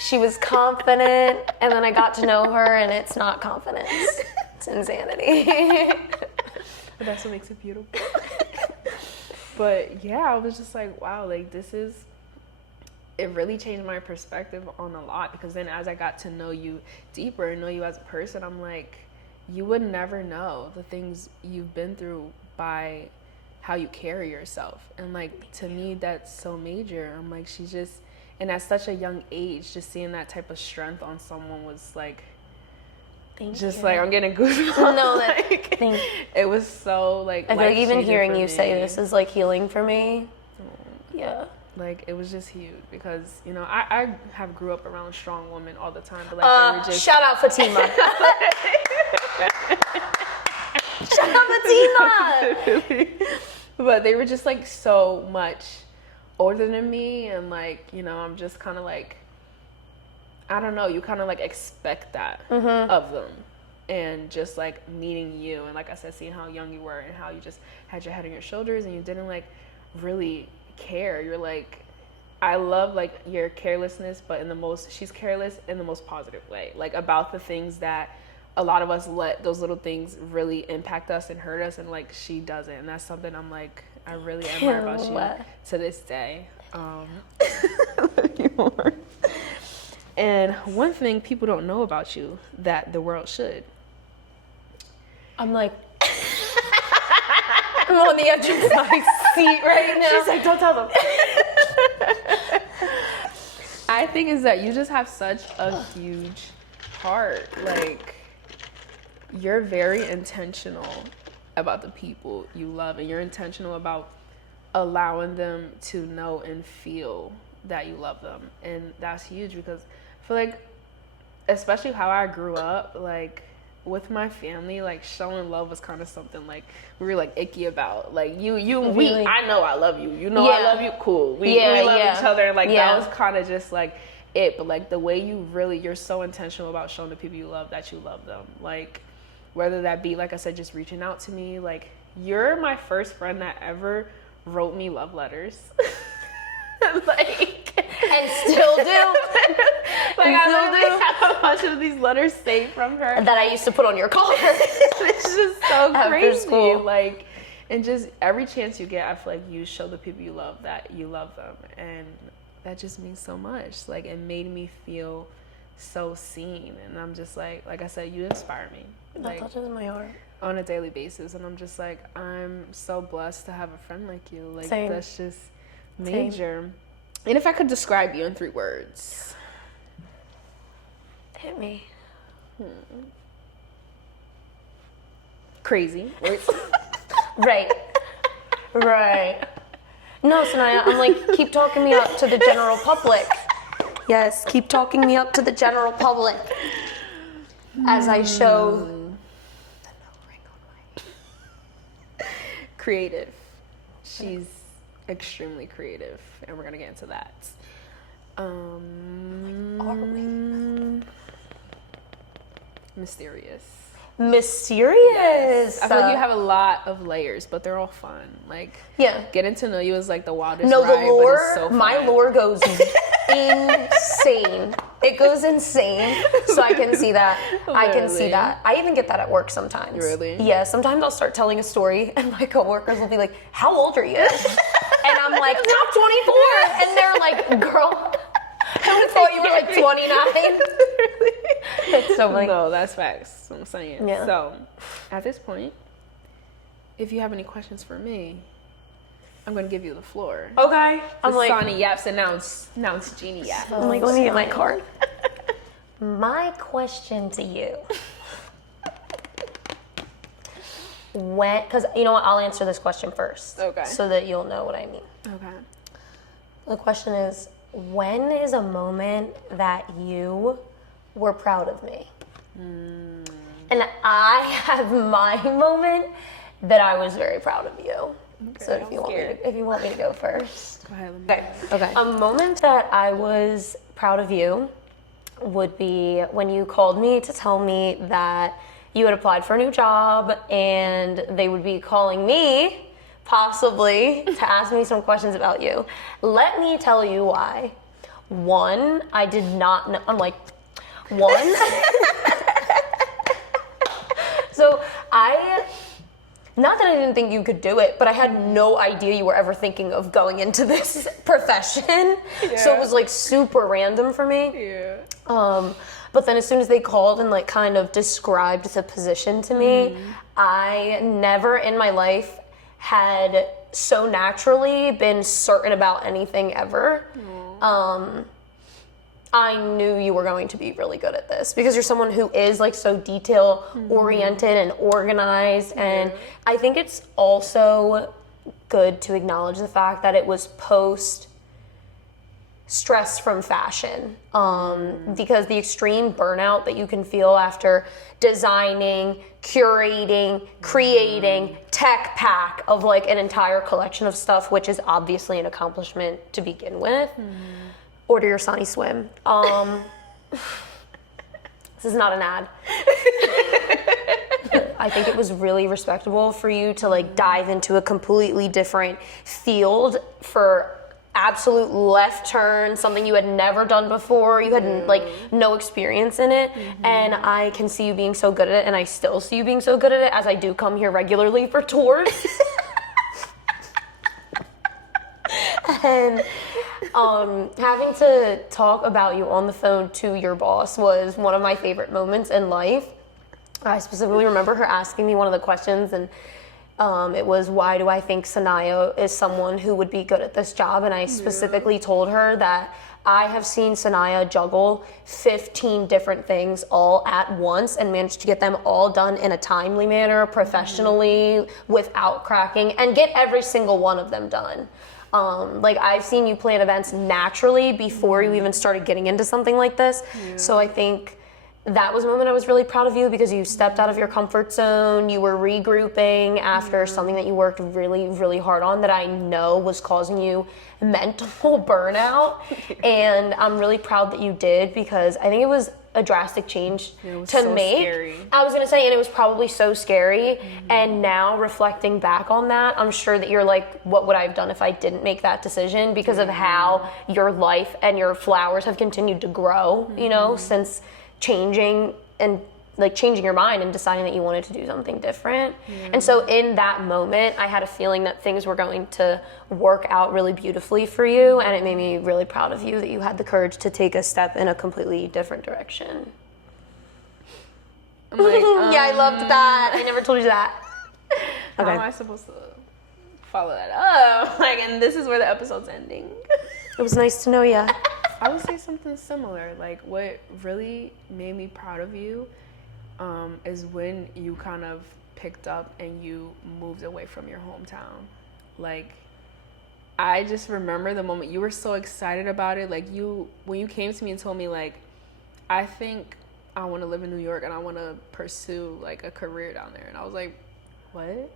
she was confident, and then I got to know her, and it's not confidence. It's insanity. But that's what makes it beautiful. But yeah, I was just like, wow, like it really changed my perspective on a lot, because then as I got to know you deeper and know you as a person, I'm like, you would never know the things you've been through by how you carry yourself. And like, to me, that's so major. I'm like, she's just, and at such a young age, just seeing that type of strength on someone was like, like, I'm getting goosebumps. No, like, it was so like, I feel like even hearing you say this is like healing for me. Yeah. Like, it was just huge because, you know, I have grew up around strong women all the time, but like they were just... Shout out Fatima. Shout out Fatima. But they were just like so much older than me, and like, you know, I'm just kind of like, I don't know, you kind of like expect that of them. And just like meeting you, and like I said, seeing how young you were and how you just had your head on your shoulders and you didn't like really care. You're like, I love like your carelessness, but she's careless in the most positive way, like about the things that a lot of us let those little things really impact us and hurt us, and like she doesn't. And that's something I'm like, I really admire about you to this day. And one thing people don't know about you that the world should. I'm like, I'm on the edge of my seat right now. She's like, don't tell them. I think is that you just have such a huge heart. Like, you're very intentional about the people you love, and you're intentional about allowing them to know and feel that you love them. And that's huge, because I feel like, especially how I grew up, like with my family, like showing love was kind of something like we were like icky about. Like Really? I know I love you. You know I love you. Cool. We love each other. And like that was kind of just like it. But like the way you're so intentional about showing the people you love that you love them. Like whether that be, like I said, just reaching out to me. Like you're my first friend that ever wrote me love letters. Like, and still do. Like I literally have a bunch of these letters saved from her that I used to put on your car. It's just so crazy. School. Like, and just every chance you get, I feel like you show the people you love that you love them, and that just means so much. Like, it made me feel so seen, and I'm just like I said, you inspire me. That touches my heart on a daily basis, and I'm just like, I'm so blessed to have a friend like you. Like, Same. That's just major. Same. And if I could describe you in 3 words, hit me. Crazy. Right. No, Sanaya, I'm like, keep talking me up to the general public. Yes, keep talking me up to the general public as I show the no ring on my. Creative. She's extremely creative, and we're gonna get into that. Are we? Mysterious. Yes. I feel like you have a lot of layers, but they're all fun. Like, getting to know you is like the wildest ride, the lore, but it's so fun. my lore goes insane. It goes insane. So I can see that. Literally. I can see that. I even get that at work sometimes. Really? Yeah, sometimes I'll start telling a story and my coworkers will be like, how old are you? And I'm like, I'm 24. And they're like, girl, I thought you were like 29. That's so funny. No, that's facts. That's what I'm saying. Yeah. So, at this point, if you have any questions for me, I'm going to give you the floor. Okay. I'm like, Sani Yaps, and now it's Jeanne Yaps. I'm like, let me get my card. My question to you. Because you know what, I'll answer this question first. Okay. So that you'll know what I mean. Okay. The question is, when is a moment that you were proud of me? And I have my moment that I was very proud of you. Okay, So if you want me to go first. Go ahead. Okay. A moment that I was proud of you would be when you called me to tell me that you had applied for a new job and they would be calling me possibly to ask me some questions about you. Let me tell you why. One, I did not know. I'm like, one. So not that I didn't think you could do it, but I had no idea you were ever thinking of going into this profession. Yeah. So it was like super random for me. Yeah. But then as soon as they called and like kind of described the position to me, I never in my life had so naturally been certain about anything ever. I knew you were going to be really good at this because you're someone who is like so detail oriented and organized. And I think it's also good to acknowledge the fact that it was post stress from fashion, because the extreme burnout that you can feel after designing, curating, creating, tech pack of like an entire collection of stuff, which is obviously an accomplishment to begin with. Order your Sani swim. This is not an ad. I think it was really respectable for you to like dive into a completely different field for absolute left turn, something you had never done before. You had like no experience in it. And I can see you being so good at it, and I still see you being so good at it as I do come here regularly for tours. And having to talk about you on the phone to your boss was one of my favorite moments in life. I specifically remember her asking me one of the questions, and it was, why do I think Sanaya is someone who would be good at this job? And I specifically told her that I have seen Sanaya juggle 15 different things all at once and manage to get them all done in a timely manner, professionally, without cracking, and get every single one of them done. Like I've seen you plan events naturally before you even started getting into something like this. So I think that was a moment I was really proud of you because you stepped out of your comfort zone. You were regrouping after something that you worked really, really hard on that I know was causing you mental burnout. And I'm really proud that you did because I think it was a drastic change to make. Scary. I was going to say, and it was probably so scary. And now reflecting back on that, I'm sure that you're like, what would I have done if I didn't make that decision because of how your life and your flowers have continued to grow, you know, since changing your mind and deciding that you wanted to do something different. And so in that moment, I had a feeling that things were going to work out really beautifully for you, and it made me really proud of you that you had the courage to take a step in a completely different direction. I'm like, yeah, I loved that. I never told you that. How am I supposed to follow that up? Like, and this is where the episode's ending. It was nice to know you. I would say something similar. Like, what really made me proud of you is when you kind of picked up and you moved away from your hometown. Like, I just remember the moment you were so excited about it. Like, when you came to me and told me, like, I think I want to live in New York and I want to pursue, like, a career down there. And I was like, what?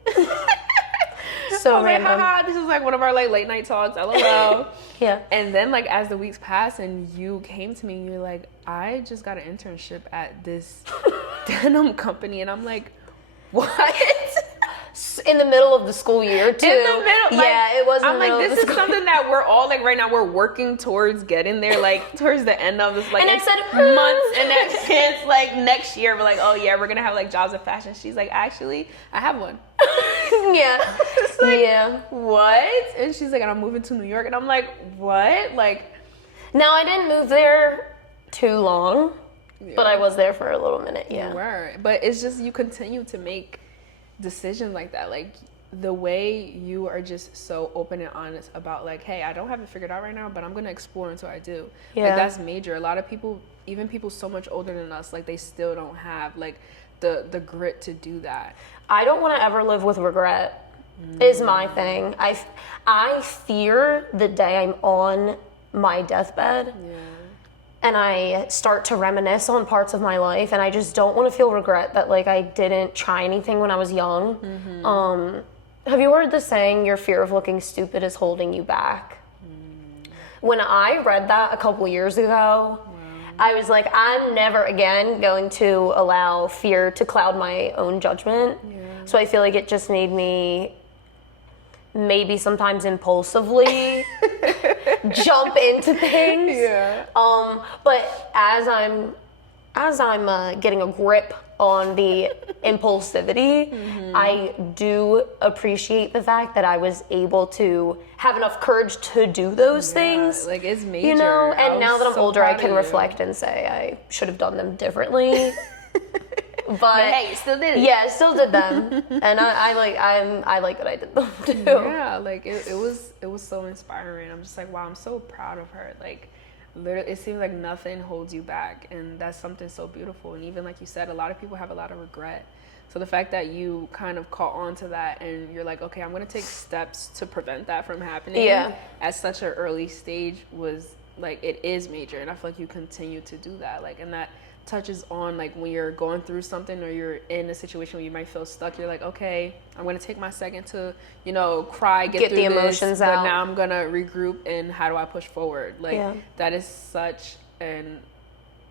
So I was random. like, haha, this is like one of our like late night talks, LOL. Yeah. And then like as the weeks passed and you came to me and you were like, I just got an internship at this denim company, and I'm like, what? In the middle of the school year too. In the middle, like, yeah, it was. I'm like, this is something that we're all like right now. We're working towards getting there, like towards the end of this, like, and I said months in advance. Like next year, we're like, oh yeah, we're gonna have like jobs in fashion. She's like, actually, I have one. Yeah. Like, yeah. What? And she's like, and I'm moving to New York, and I'm like, what? Like, now I didn't move there too long, but I was there for a little minute. Yeah. you were. But it's just you continue to make decisions like that, like the way you are just so open and honest about like, hey, I don't have it figured out right now, but I'm gonna explore until I do. Yeah. Like that's major. A lot of people, even people so much older than us, like they still don't have like the grit to do that. I don't want to ever live with regret. Is my thing. I fear the day I'm on my deathbed. Yeah. And I start to reminisce on parts of my life, and I just don't want to feel regret that like I didn't try anything when I was young. Have you heard the saying, your fear of looking stupid is holding you back? When I read that a couple years ago, I was like, I'm never again going to allow fear to cloud my own judgment. So I feel like it just made me maybe sometimes impulsively jump into things. Yeah. But as I'm getting a grip on the impulsivity, I do appreciate the fact that I was able to have enough courage to do those things. Like it's major. You know, and now that I'm so older, I proud can of reflect and say I should have done them differently. But hey, you still did it. Yeah, I still did them, and I like that I did them too. Yeah, like it was so inspiring. I'm just like, wow, I'm so proud of her. Like, literally, it seems like nothing holds you back, and that's something so beautiful. And even like you said, a lot of people have a lot of regret. So the fact that you kind of caught on to that, and you're like, okay, I'm gonna take steps to prevent that from happening. Yeah. At such an early stage was like, it is major, and I feel like you continue to do that. Like, and that touches on like when you're going through something or you're in a situation where you might feel stuck, you're like, okay, I'm gonna take my second to, you know, cry, get through the emotions this, out. but now I'm gonna regroup and how do I push forward? Like that is such an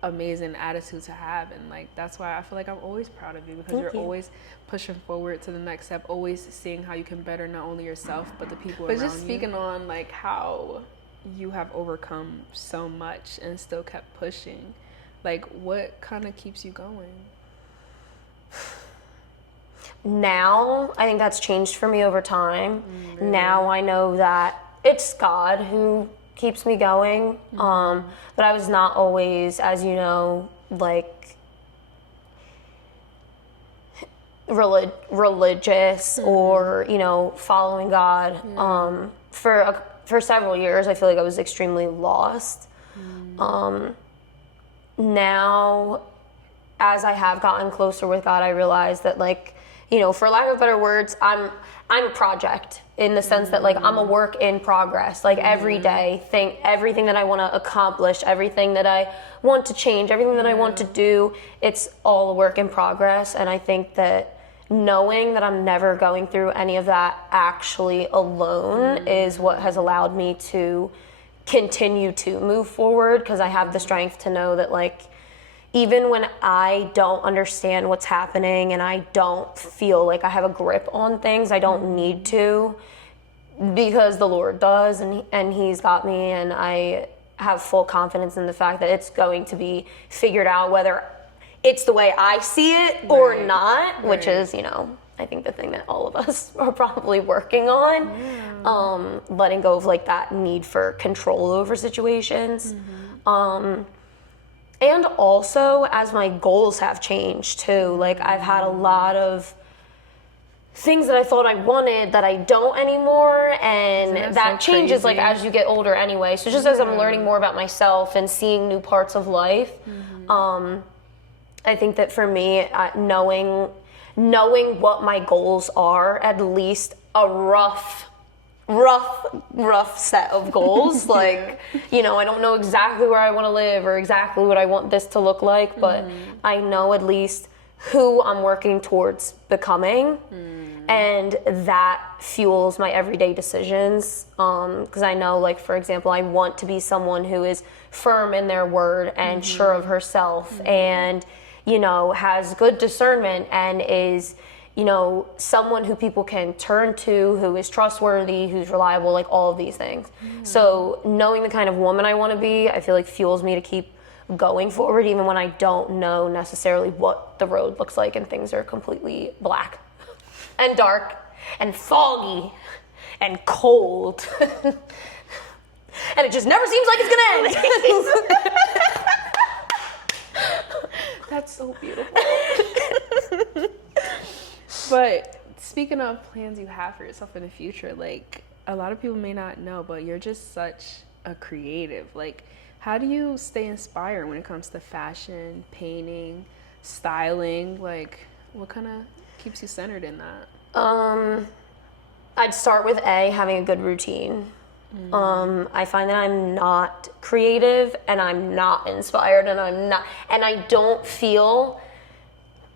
amazing attitude to have, and like that's why I feel like I'm always proud of you, because you're always pushing forward to the next step, always seeing how you can better not only yourself but the people around you. But just speaking on like how you have overcome so much and still kept pushing, like, what kind of keeps you going? Now, I think that's changed for me over time. Really? Now I know that it's God who keeps me going. But I was not always, as you know, like religious or, you know, following God. For several years, I feel like I was extremely lost. Now, as I have gotten closer with God, I realize that, like, for lack of better words, I'm a project in the sense that like I'm a work in progress. Like every day, everything that I want to accomplish, everything that I want to change, everything that I want to do, it's all a work in progress. And I think that knowing that I'm never going through any of that actually alone is what has allowed me to continue to move forward, because I have the strength to know that like even when I don't understand what's happening and I don't feel like I have a grip on things, I don't need to, because the Lord does, and He's got me, and I have full confidence in the fact that it's going to be figured out, whether it's the way I see it or not, which is, I think the thing that all of us are probably working on, letting go of like that need for control over situations. And also as my goals have changed too, like I've had a lot of things that I thought I wanted that I don't anymore, and that so changes like as you get older anyway. So just as I'm learning more about myself and seeing new parts of life, I think that for me, knowing what my goals are, at least a rough set of goals. Like, I don't know exactly where I want to live or exactly what I want this to look like, but I know at least who I'm working towards becoming. And that fuels my everyday decisions. Because I know, like, for example, I want to be someone who is firm in their word and sure of herself and, has good discernment and is, someone who people can turn to, who is trustworthy, who's reliable, like all of these things. So knowing the kind of woman I want to be, I feel like fuels me to keep going forward, even when I don't know necessarily what the road looks like and things are completely black and dark and foggy and cold. And it just never seems like it's gonna end. That's so beautiful. But speaking of plans you have for yourself in the future, like a lot of people may not know, but you're just such a creative. Like, how do you stay inspired when it comes to fashion, painting, styling? Like, what kind of keeps you centered in that? I'd start with having a good routine. I find that I'm not creative and I'm not inspired and I don't feel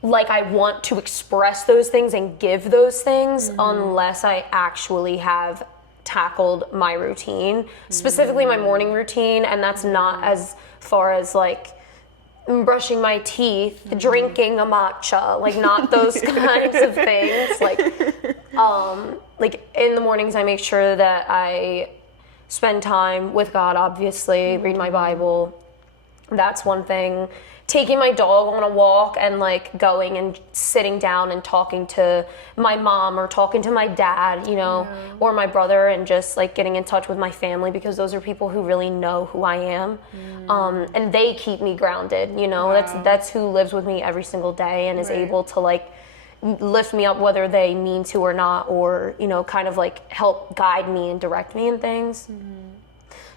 like I want to express those things and give those things unless I actually have tackled my routine, specifically my morning routine. And that's not as far as like brushing my teeth, drinking a matcha, like not those kinds of things. Like in the mornings I make sure that I spend time with God, obviously, read my Bible. That's one thing. Taking my dog on a walk and like going and sitting down and talking to my mom or talking to my dad, or my brother, and just like getting in touch with my family, because those are people who really know who I am. And they keep me grounded, that's who lives with me every single day and is able to like lift me up, whether they mean to or not, or, kind of like help guide me and direct me in things.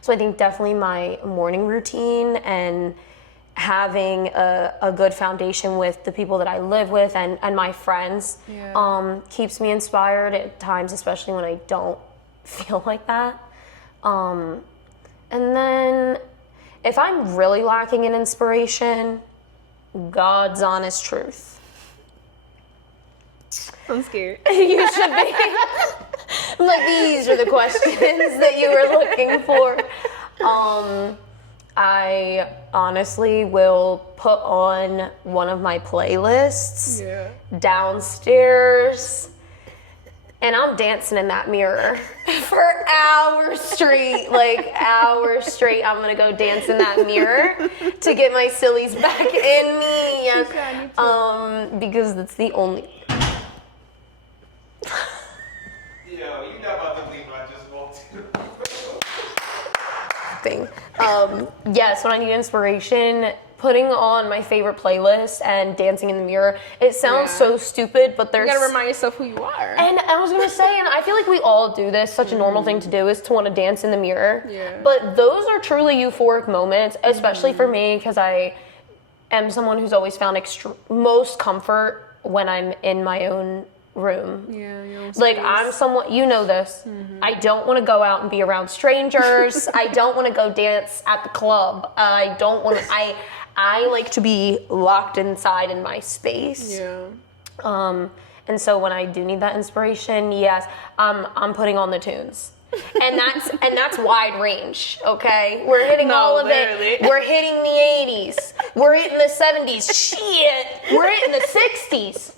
So I think definitely my morning routine and having a good foundation with the people that I live with and my friends keeps me inspired at times, especially when I don't feel like that. And then if I'm really lacking in inspiration, God's honest truth. I'm scared. You should be. Like, these are the questions that you were looking for. I honestly will put on one of my playlists downstairs, and I'm dancing in that mirror for hours straight. Like, hours straight, I'm gonna go dance in that mirror to get my sillies back in me. Because it's the only... Yo, you're not about to leave. I just walked thing. Yes, when I need inspiration, putting on my favorite playlist and dancing in the mirror. It sounds so stupid, but there's... You gotta remind yourself who you are. And I was gonna say, and I feel like we all do this, such a normal thing to do is to want to dance in the mirror. Yeah. But those are truly euphoric moments, especially for me, because I am someone who's always found most comfort when I'm in my own room. Yeah, your own Like, space. I'm someone, you know this. I don't want to go out and be around strangers. I don't want to go dance at the club. I don't want to, I like to be locked inside in my space. Yeah. And so when I do need that inspiration, yes, I'm putting on the tunes. And that's wide range, okay? We're hitting all of literally. it. We're hitting the 80s. We're hitting the 70s. Shit. We're hitting the 60s.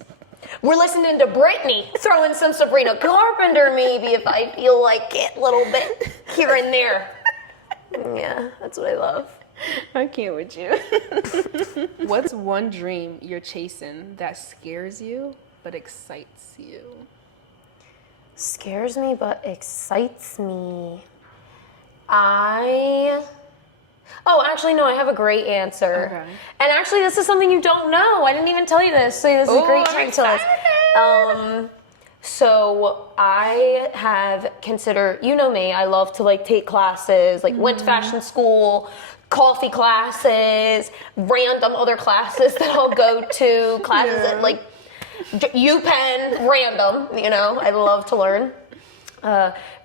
We're listening to Britney, throwing some Sabrina Carpenter maybe if I feel like it a little bit here and there. Yeah, that's what I love. I can't with you. What's one dream you're chasing that scares you but excites you? Scares me but excites me. Oh, actually, no, I have a great answer. Okay. And actually, this is something you don't know. I didn't even tell you this, so this is a great time to us. So I have considered, you know me, I love to like take classes, like went to fashion school, coffee classes, random other classes that I'll go to, classes at like UPenn, random, you know, I love to learn.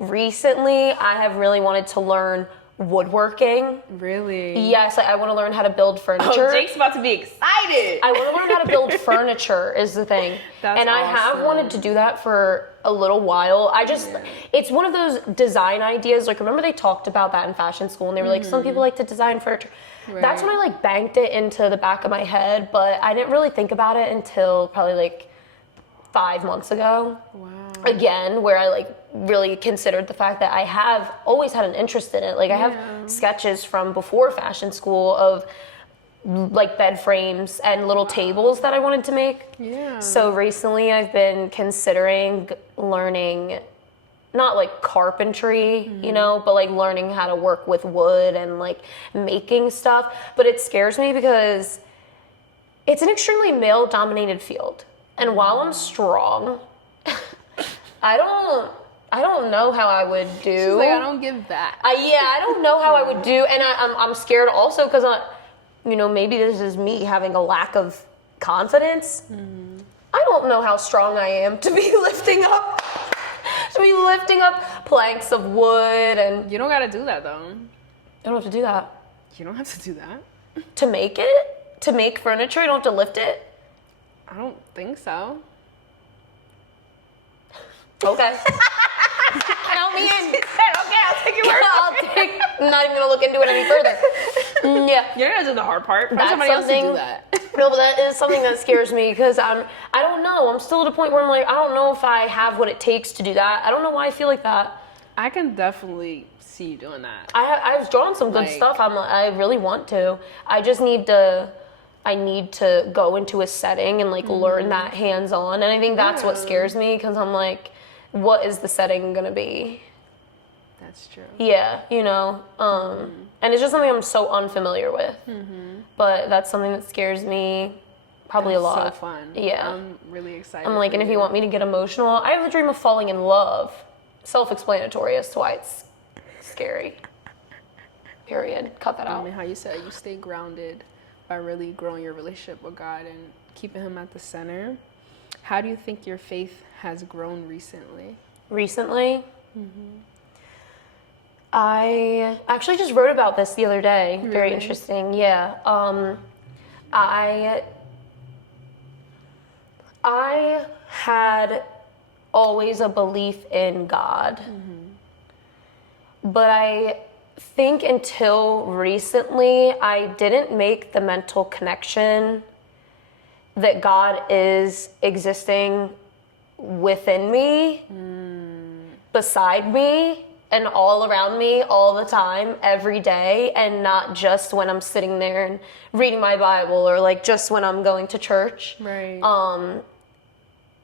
Recently, I have really wanted to learn woodworking. Really? Yes, I want to learn how to build furniture. Oh, Jake's about to be excited. I want to learn how to build furniture is the thing. That's and I have awesome. wanted to do that for a little while. It's one of those design ideas. Like, remember they talked about that in fashion school and they were like, some people like to design furniture. Right. That's when I like banked it into the back of my head, but I didn't really think about it until probably like 5 months ago. Wow. Again, where I like really considered the fact that I have always had an interest in it. Like I have sketches from before fashion school of like bed frames and little tables that I wanted to make. Yeah. So recently I've been considering learning not like carpentry, you know, but like learning how to work with wood and like making stuff. But it scares me because it's an extremely male dominated field. And while I'm strong, I don't know how I would do. She's like, I don't give that. I don't know how I would do, and I'm scared also because maybe this is me having a lack of confidence. I don't know how strong I am to be lifting up planks of wood, and You don't gotta do that though. I don't have to do that You don't have to do that. to make furniture. I don't have to lift it. I don't think so. Okay. Count me in. Okay, I'll take your word. I'm not even gonna look into it any further. Yeah. You're gonna do the hard part. Find That's somebody else to something- do that. No, but that is something that scares me because I don't know. I'm still at a point where I'm like, I don't know if I have what it takes to do that. I don't know why I feel like that. I can definitely see you doing that. I've drawn some good Like- stuff. I really want to. I just need to go into a setting and like learn that hands-on. And I think that's what scares me because I'm like, what is the setting gonna be? That's true. Yeah, and it's just something I'm so unfamiliar with. But that's something that scares me probably a lot. So fun. Yeah. I'm really excited. I'm like, for and if you want me to get emotional, I have a dream of falling in love. Self-explanatory as to why it's scary. Period. Cut that I out. mean, how you said you stay grounded by really growing your relationship with God and keeping Him at the center. How do you think your faith has grown recently? Recently, I actually just wrote about this the other day. Very Really? interesting. Yeah. I had always a belief in God. But I think until recently, I didn't make the mental connection that God is existing within me, beside me, and all around me all the time, every day, and not just when I'm sitting there and reading my Bible or like just when I'm going to church. Right.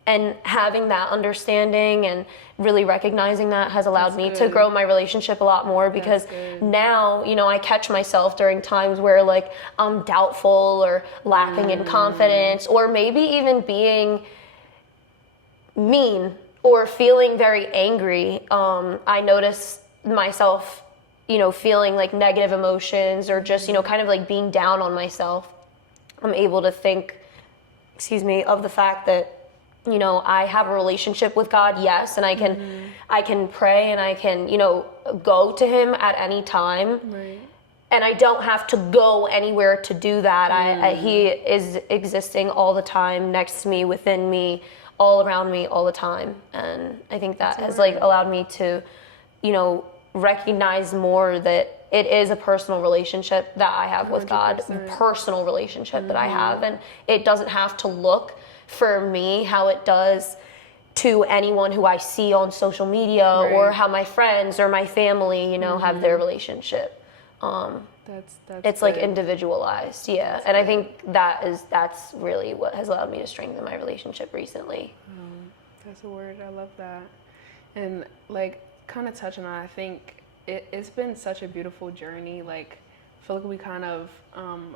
And having that understanding and really recognizing that has allowed me to good. grow my relationship a lot more because good. now, I catch myself during times where like I'm doubtful or lacking in confidence or maybe even being mean or feeling very angry. I notice myself, feeling like negative emotions or just, kind of like being down on myself. I'm able to think of the fact that, you know, I have a relationship with God, yes, and I can pray and I can, you know, go to him at any time. Right. And I don't have to go anywhere to do that. He is existing all the time, next to me, within me, all around me, all the time. And I think that has like allowed me to, you know, recognize more that it is a personal relationship that I have with God, 100%. Personal relationship that I have. And it doesn't have to look for me how it does to anyone who I see on social media or how my friends or my family, you know, have their relationship. That's it's like individualized, and I think that's really what has allowed me to strengthen my relationship recently. That's a word. I love that. And like kind of touching on, I think it's been such a beautiful journey. Like I feel like we kind of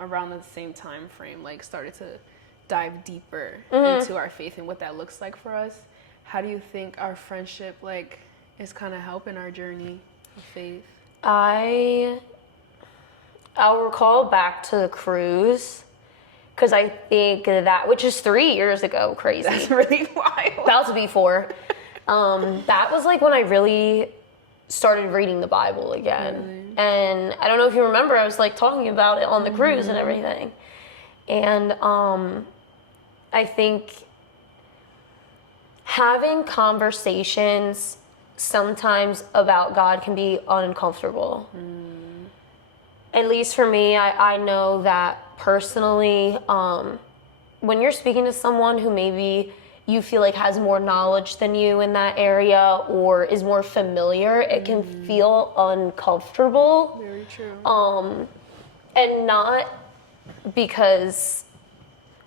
around the same time frame like started to dive deeper into our faith and what that looks like for us. How do you think our friendship like is kind of helping our journey of faith? I'll recall back to the cruise, because I think that, which is 3 years ago, crazy. That's really wild. About to be 4. That was like when I really started reading the Bible again. And I don't know if you remember, I was like talking about it on the cruise and everything. And I think having conversations sometimes about God can be uncomfortable. At least for me, I know that personally, when you're speaking to someone who maybe you feel like has more knowledge than you in that area or is more familiar, it can feel uncomfortable. Very true. And not because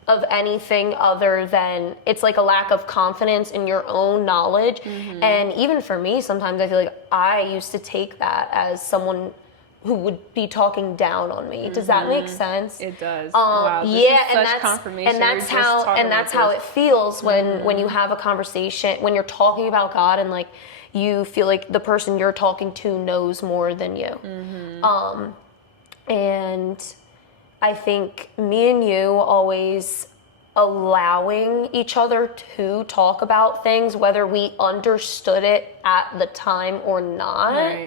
of anything other than it's like a lack of confidence in your own knowledge. And even for me, sometimes I feel like I used to take that as someone who would be talking down on me. Does that make sense? It does. Wow, this is such confirmation. And that's how it feels when you have a conversation, when you're talking about God and like you feel like the person you're talking to knows more than you. And I think me and you always allowing each other to talk about things, whether we understood it at the time or not,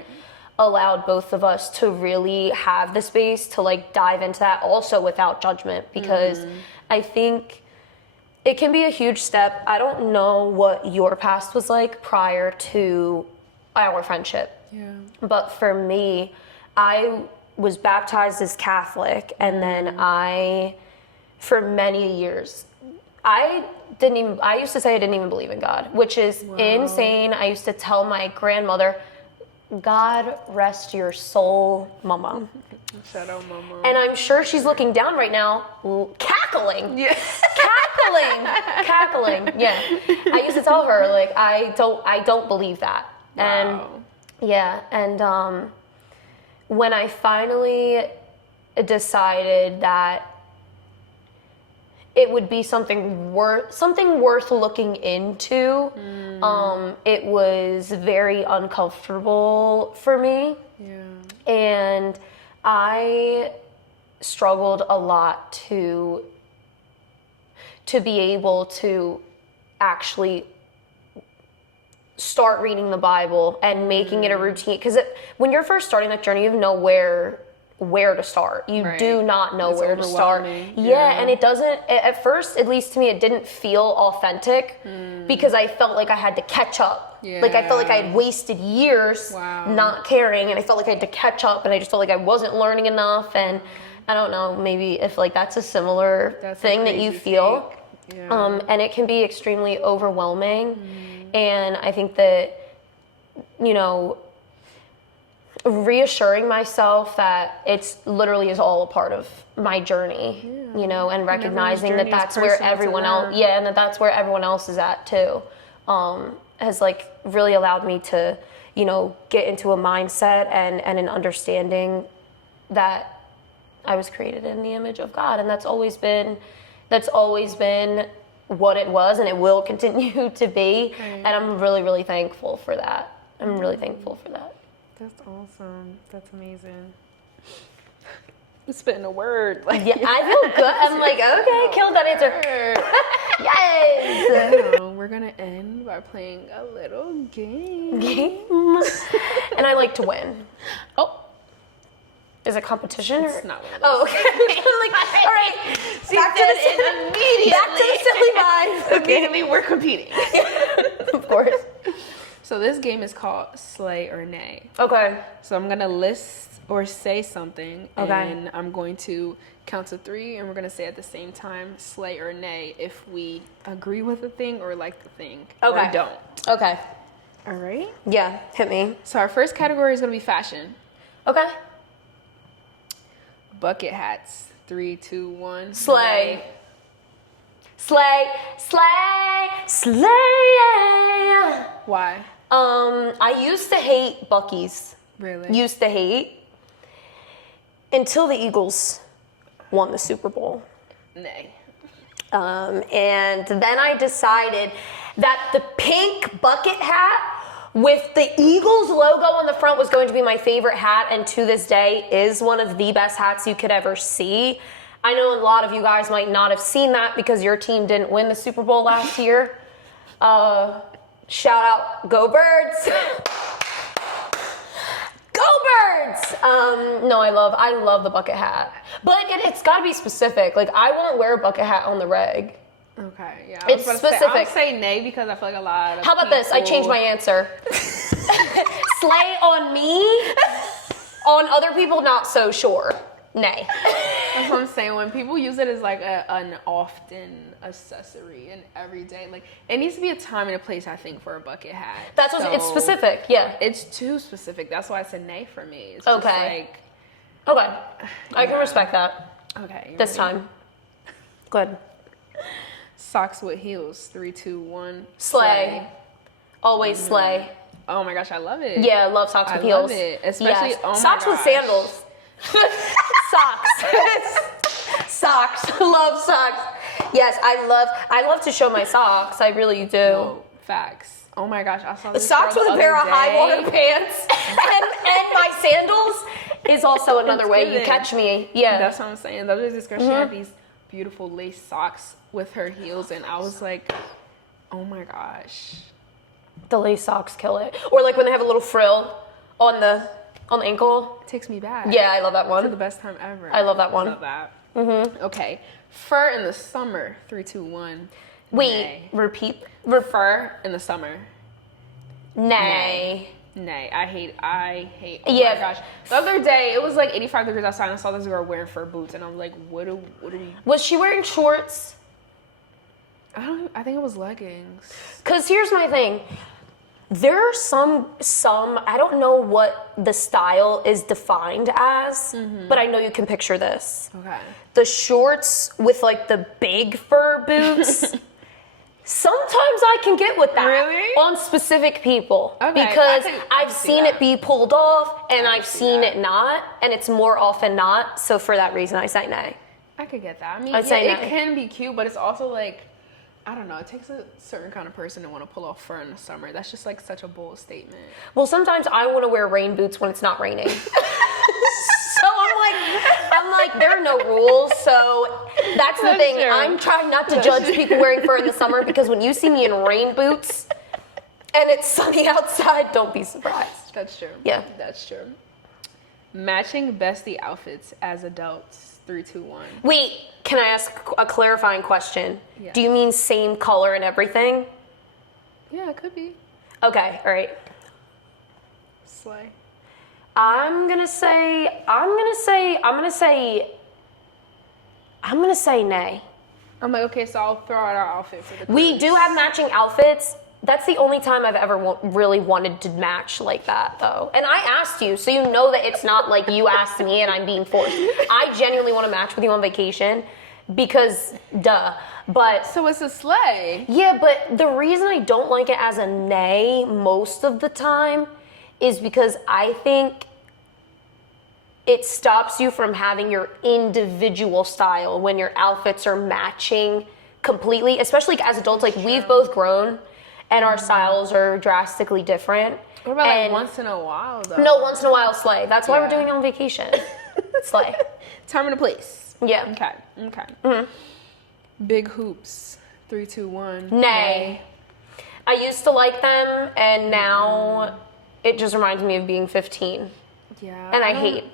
allowed both of us to really have the space to like dive into that also without judgment, because I think it can be a huge step. I don't know what your past was like prior to our friendship. But for me, I was baptized as Catholic, and then for many years, I used to say I didn't even believe in God, which is insane. I used to tell my grandmother, God rest your soul, Mama. Shout out, Mama. And I'm sure she's looking down right now, cackling. Yeah. Cackling. Yeah. I used to tell her, like, I don't believe that. Wow. And when I finally decided that it would be something worth looking into, it was very uncomfortable for me. And I struggled a lot to be able to actually start reading the Bible and making it a routine, because when you're first starting that journey, you have nowhere to start. You do not know where to start. And it doesn't, at first, at least to me, it didn't feel authentic because I felt like I had to catch up. Like I felt like I had wasted years not caring, and I felt like I had to catch up, and I just felt like I wasn't learning enough. And I don't know, maybe if like that's a similar thing that you feel. And it can be extremely overwhelming. And I think that, you know, reassuring myself that it's literally is all a part of my journey, you know, and recognizing that that's where everyone else, and that's where everyone else is at too, has like really allowed me to, you know, get into a mindset and an understanding that I was created in the image of God, and that's always been what it was, and it will continue to be. And I'm really, really thankful for that. That's awesome. That's amazing. spitting a word. Like, Yeah, I feel good. I'm like, okay, killed that answer. Yes. We're gonna end by playing a little game. And I like to win. Oh, Is it competition? it's not one of those. Oh, okay. I'm like, all right. Back to the silly vibes. Immediately, we're competing. Of course. So this game is called Slay or Nay. Okay. So I'm gonna list or say something, Okay. and I'm going to count to 3, and we're gonna say at the same time, slay or nay, if we agree with the thing or like the thing, Okay. or don't. Okay. All right. Yeah, hit me. So our first category is gonna be fashion. Okay. Bucket hats. 3, 2, 1. Slay. Slay. Slay. Slay. Why? I used to hate Buc-ee's. Really? Used to hate. Until the Eagles won the Super Bowl. Nay. And then I decided that the pink bucket hat with the Eagles logo on the front was going to be my favorite hat, and to this day is one of the best hats you could ever see. I know a lot of you guys might not have seen that because your team didn't win the Super Bowl last year. Shout out, go Birds! Go Birds! No, I love the bucket hat. But it's gotta be specific. Like, I won't wear a bucket hat on the reg. Okay, yeah. It's specific. I would say nay because I feel like a lot of How about this? I changed my answer. Slay on me. On other people, not so sure. Nay. That's what I'm saying. When people use it as like an often accessory in everyday, like it needs to be a time and a place, I think, for a bucket hat. That's what it's specific. Yeah. It's too specific. That's why it's a nay for me. It's Okay. Just Okay. I can respect that. like, okay. This time. Good. Socks with heels. 3, 2, 1. Slay. Always slay. Oh my gosh, I love it. Yeah, love socks with I heels. love it. Especially Yes. oh my socks with gosh. sandals. Socks. Socks. Love socks. Yes, I love to show my socks. I really do. No, facts. Oh my gosh, I saw this Socks girl with the a pair other of high day. water pants and my sandals is also another way you Thanksgiving. catch me. Yeah. That's what I'm saying. There was this girl, she had these beautiful lace socks with her heels, and I was like, oh my gosh. The lace socks kill it. Or like when they have a little frill on the ankle. It takes me back. Yeah, I love that To one. the best time ever. I love that one. Love that. Mm-hmm. Okay. Fur in the summer. 3, 2, 1. Wait, Nay. repeat. Fur in the summer. Nay. Nay. I hate. Oh Yeah. my gosh. The other day, it was like 85 degrees outside, and I saw this girl wearing fur boots, and I was like, what are we? Was she wearing shorts? I think it was leggings. Because here's my thing. There are some, I don't know what the style is defined as, but I know you can picture this. Okay. The shorts with like the big fur boots. Sometimes I can get with that. Really? On specific people. Okay, Because I I've can see seen that. it be pulled off and I've see seen that. it not, and it's more often not. So for that reason, I say nay. I could get that. I mean, I'd say it nay. can be cute, but it's also like, I don't know. It takes a certain kind of person to want to pull off fur in the summer. That's just like such a bold statement. Well, sometimes I want to wear rain boots when it's not raining. So I'm like, there are no rules. So that's the That's thing. true. I'm trying not to judge people wearing fur in the summer because when you see me in rain boots and it's sunny outside, don't be surprised. That's true. Yeah. That's true. Matching bestie outfits as adults. 3, 2, 1. Wait, can I ask a clarifying question? Yeah. Do you mean same color and everything? Yeah, it could be. Okay, all right. Slay. I'm gonna say nay. I'm like, okay, so I'll throw out our outfit for the We cruise. do have matching outfits. That's the only time I've ever really wanted to match like that, though. And I asked you, so you know that it's not like you asked me and I'm being forced. I genuinely want to match with you on vacation because, duh. But So it's a slay. yeah, but the reason I don't like it as a nay most of the time is because I think it stops you from having your individual style when your outfits are matching completely, especially like as adults. Like we've both grown and our styles are drastically different. What about like And- once in a while though? No, once in a while slay. That's why we're Yeah. doing it on vacation. Slay. Time and a place. Yeah. Okay. Mm-hmm. Big hoops. 3, 2, 1. Nay. I used to like them, and now it just reminds me of being 15. Yeah. And I hate.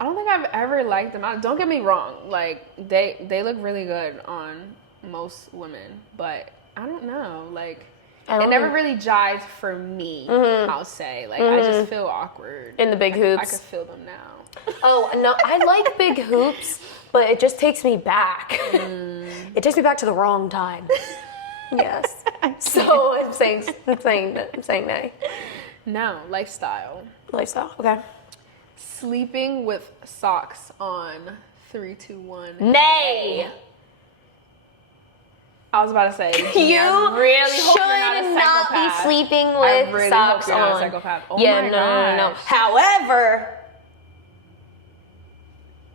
I don't think I've ever liked them. Don't get me wrong. Like, they look really good on most women, but I don't know. Like, it never really jived for me, I'll say. Like, I just feel awkward. In the big hoops. I could feel them now. Oh, no, I like big hoops, but it just takes me back. It takes me back to the wrong time. Yes. So I'm saying nay. No, lifestyle. Lifestyle, okay. Sleeping with socks on. 3, 2, 1. Nay. I was about to say, You I really hope you're not a should not be psychopath. sleeping I with really socks hope you're not a on. psychopath. Oh Yeah, my no. gosh. However,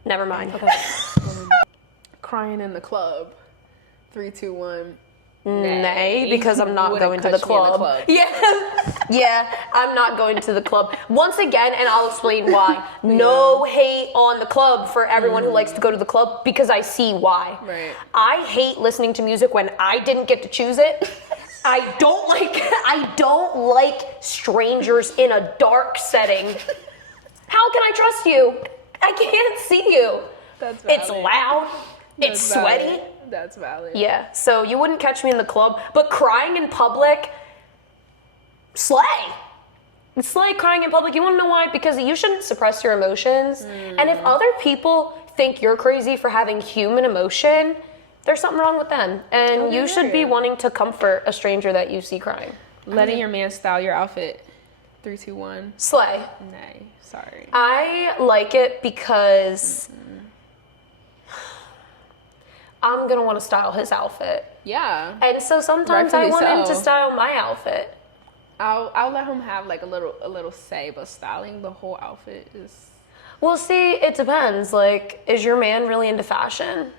never mind. Crying in the club. 3, 2, 1. Nay, because I'm not Wouldn't going to catch the me in the club. club. Yeah, I'm not going to the club. Once again, and I'll explain why. No hate on the club for everyone who likes to go to the club, because I see why. Right. I hate listening to music when I didn't get to choose it. I don't like strangers in a dark setting. How can I trust you? I can't see you. That's valid. It's loud. It's sweaty. Valid. That's valid. Yeah, so you wouldn't catch me in the club, but crying in public, slay. Slay crying in public. You want to know why? Because you shouldn't suppress your emotions. And if other people think you're crazy for having human emotion, there's something wrong with them. And you should be wanting to comfort a stranger that you see crying. Letting your man style your outfit. 3, 2, 1. Slay. Nay. Sorry. I like it because I'm going to want to style his outfit. Yeah. And so sometimes I Rightfully want him to so. style my outfit. I'll let him have like a little say, but styling the whole outfit is. Well, see, it depends. Like, is your man really into fashion?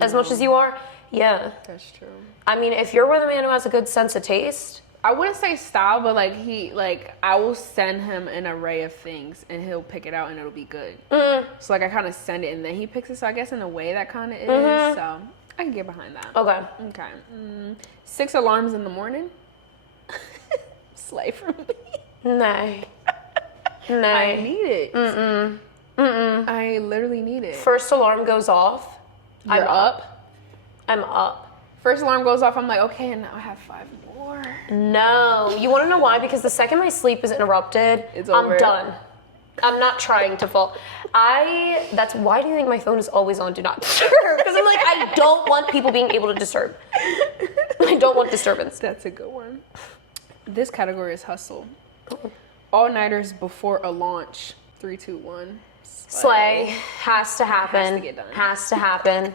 As much as you are? Yeah. That's true. I mean, if you're with a man who has a good sense of taste. I wouldn't say style, but I will send him an array of things and he'll pick it out and it'll be good. So like I kind of send it and then he picks it. So I guess in a way that kind of is. So I can get behind that. Okay. Okay. 6 alarms in the morning. Slay for me. Nay. I need it. I literally need it. First alarm goes off. You're up. I'm up. First alarm goes off. I'm like, okay, and now I have 5 more. No. You want to know why? Because the second my sleep is interrupted, It's over. I'm done. I'm not trying to fall. That's why do you think my phone is always on Do Not Disturb? Because I'm like, I don't want people being able to disturb. I don't want disturbance. That's a good one. This category is hustle. All-nighters before a launch. 3, 2, 1. Slay. Has to happen. Has to get done. Has to happen.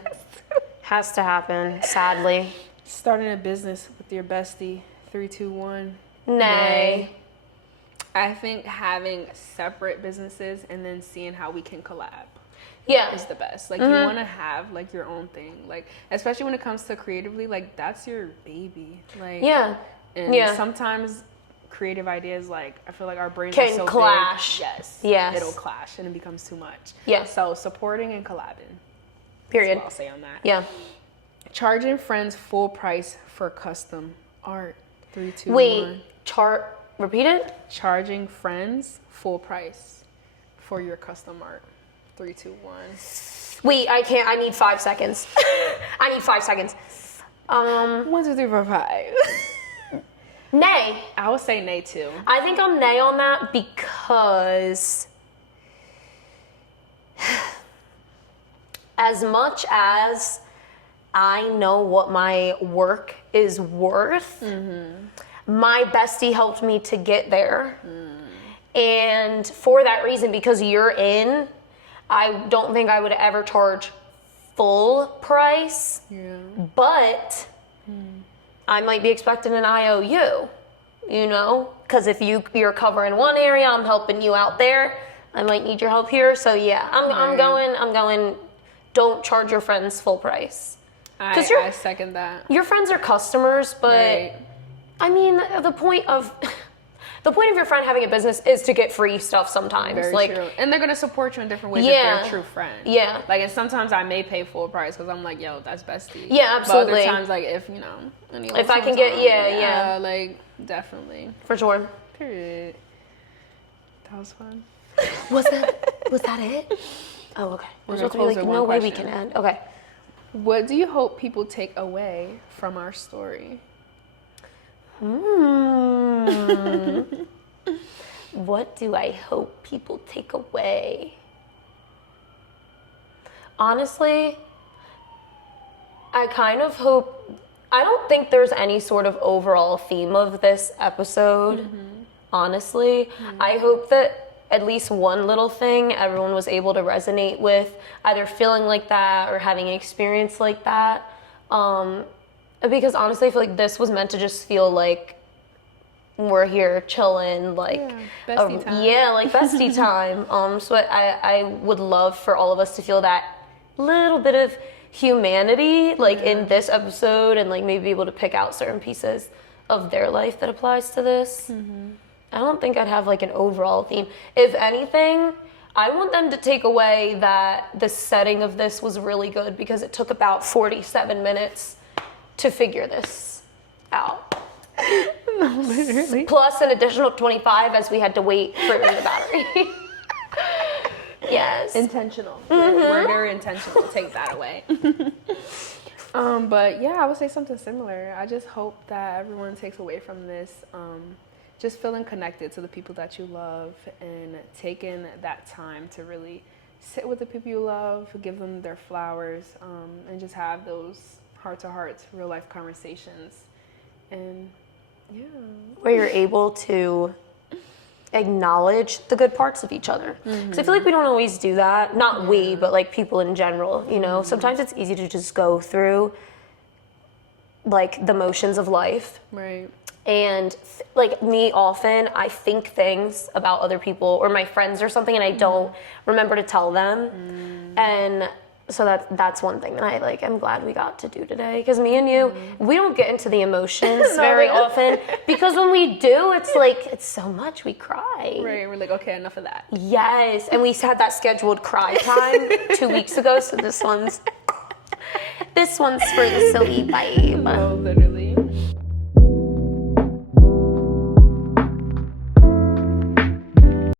Has to happen, sadly. Starting a business with your bestie. 3, 2, 1. Nay. I think having separate businesses and then seeing how we can collab Yeah. is the best. Like you want to have like your own thing. Like especially when it comes to creatively, like that's your baby. Like Yeah. And Yeah. sometimes creative ideas, like I feel like our brains Can are so clash. big. Yes. Yes. It'll clash and it becomes too much. Yeah. So supporting and collabing. Period. That's what I'll say on that. Yeah. Charging friends full price for custom art. 3, 2, 1. Wait. Repeat it? Charging friends full price for your custom art. 3, 2, 1. Wait, I can't. I need 5 seconds. I need 5 seconds. 1, 2, 3, 4, 5. Nay. I would say nay too. I think I'm nay on that because as much as I know what my work is worth, my bestie helped me to get there. And for that reason, because you're in, I don't think I would ever charge full price, but I might be expecting an IOU, you know? Because if you're covering one area, I'm helping you out there. I might need your help here. So yeah, I'm going, don't charge your friends full price. I second that. Your friends are customers, but Right. I mean, the point of the point of your friend having a business is to get free stuff sometimes. Very like, true. And they're gonna support you in different ways if Yeah. they're a true friend. Yeah. Like, and sometimes I may pay full price because I'm like, yo, that's bestie. Yeah, absolutely. But other times, like, if, you know, If I can get- yeah. like, definitely. for sure. Period. That was fun. Was that it? Oh, okay. We're I was gonna about to be close like, with no one way we question. can end. Okay. What do you hope people take away from our story? What do I hope people take away? Honestly, I kind of hope, I don't think there's any sort of overall theme of this episode, honestly. I hope that at least one little thing everyone was able to resonate with, either feeling like that or having an experience like that. Because honestly, I feel like this was meant to just feel like we're here chilling, like bestie time. Yeah, like bestie time. So I would love for all of us to feel that little bit of humanity, like in this episode, and like maybe be able to pick out certain pieces of their life that applies to this. I don't think I'd have like an overall theme. If anything, I want them to take away that the setting of this was really good because it took about 47 minutes to figure this out. Literally. Plus an additional 25 as we had to wait for the battery. Yes. Intentional. We're very intentional. Take that away. But yeah, I would say something similar. I just hope that everyone takes away from this just feeling connected to the people that you love and taking that time to really sit with the people you love, give them their flowers, and just have those heart-to-heart, real-life conversations. And yeah. Where you're able to acknowledge the good parts of each other. Because I feel like we don't always do that. Not we, but like people in general, you know? Sometimes it's easy to just go through like the motions of life. Right. And like me, often I think things about other people or my friends or something, and I don't remember to tell them. And so that's one thing that I like. I'm glad we got to do today, because me and you, we don't get into the emotions very often, because when we do, it's like it's so much we cry. Right. We're like, okay, enough of that. Yes, and we had that scheduled cry time 2 weeks ago. So this one's for the silly babe. Oh, literally.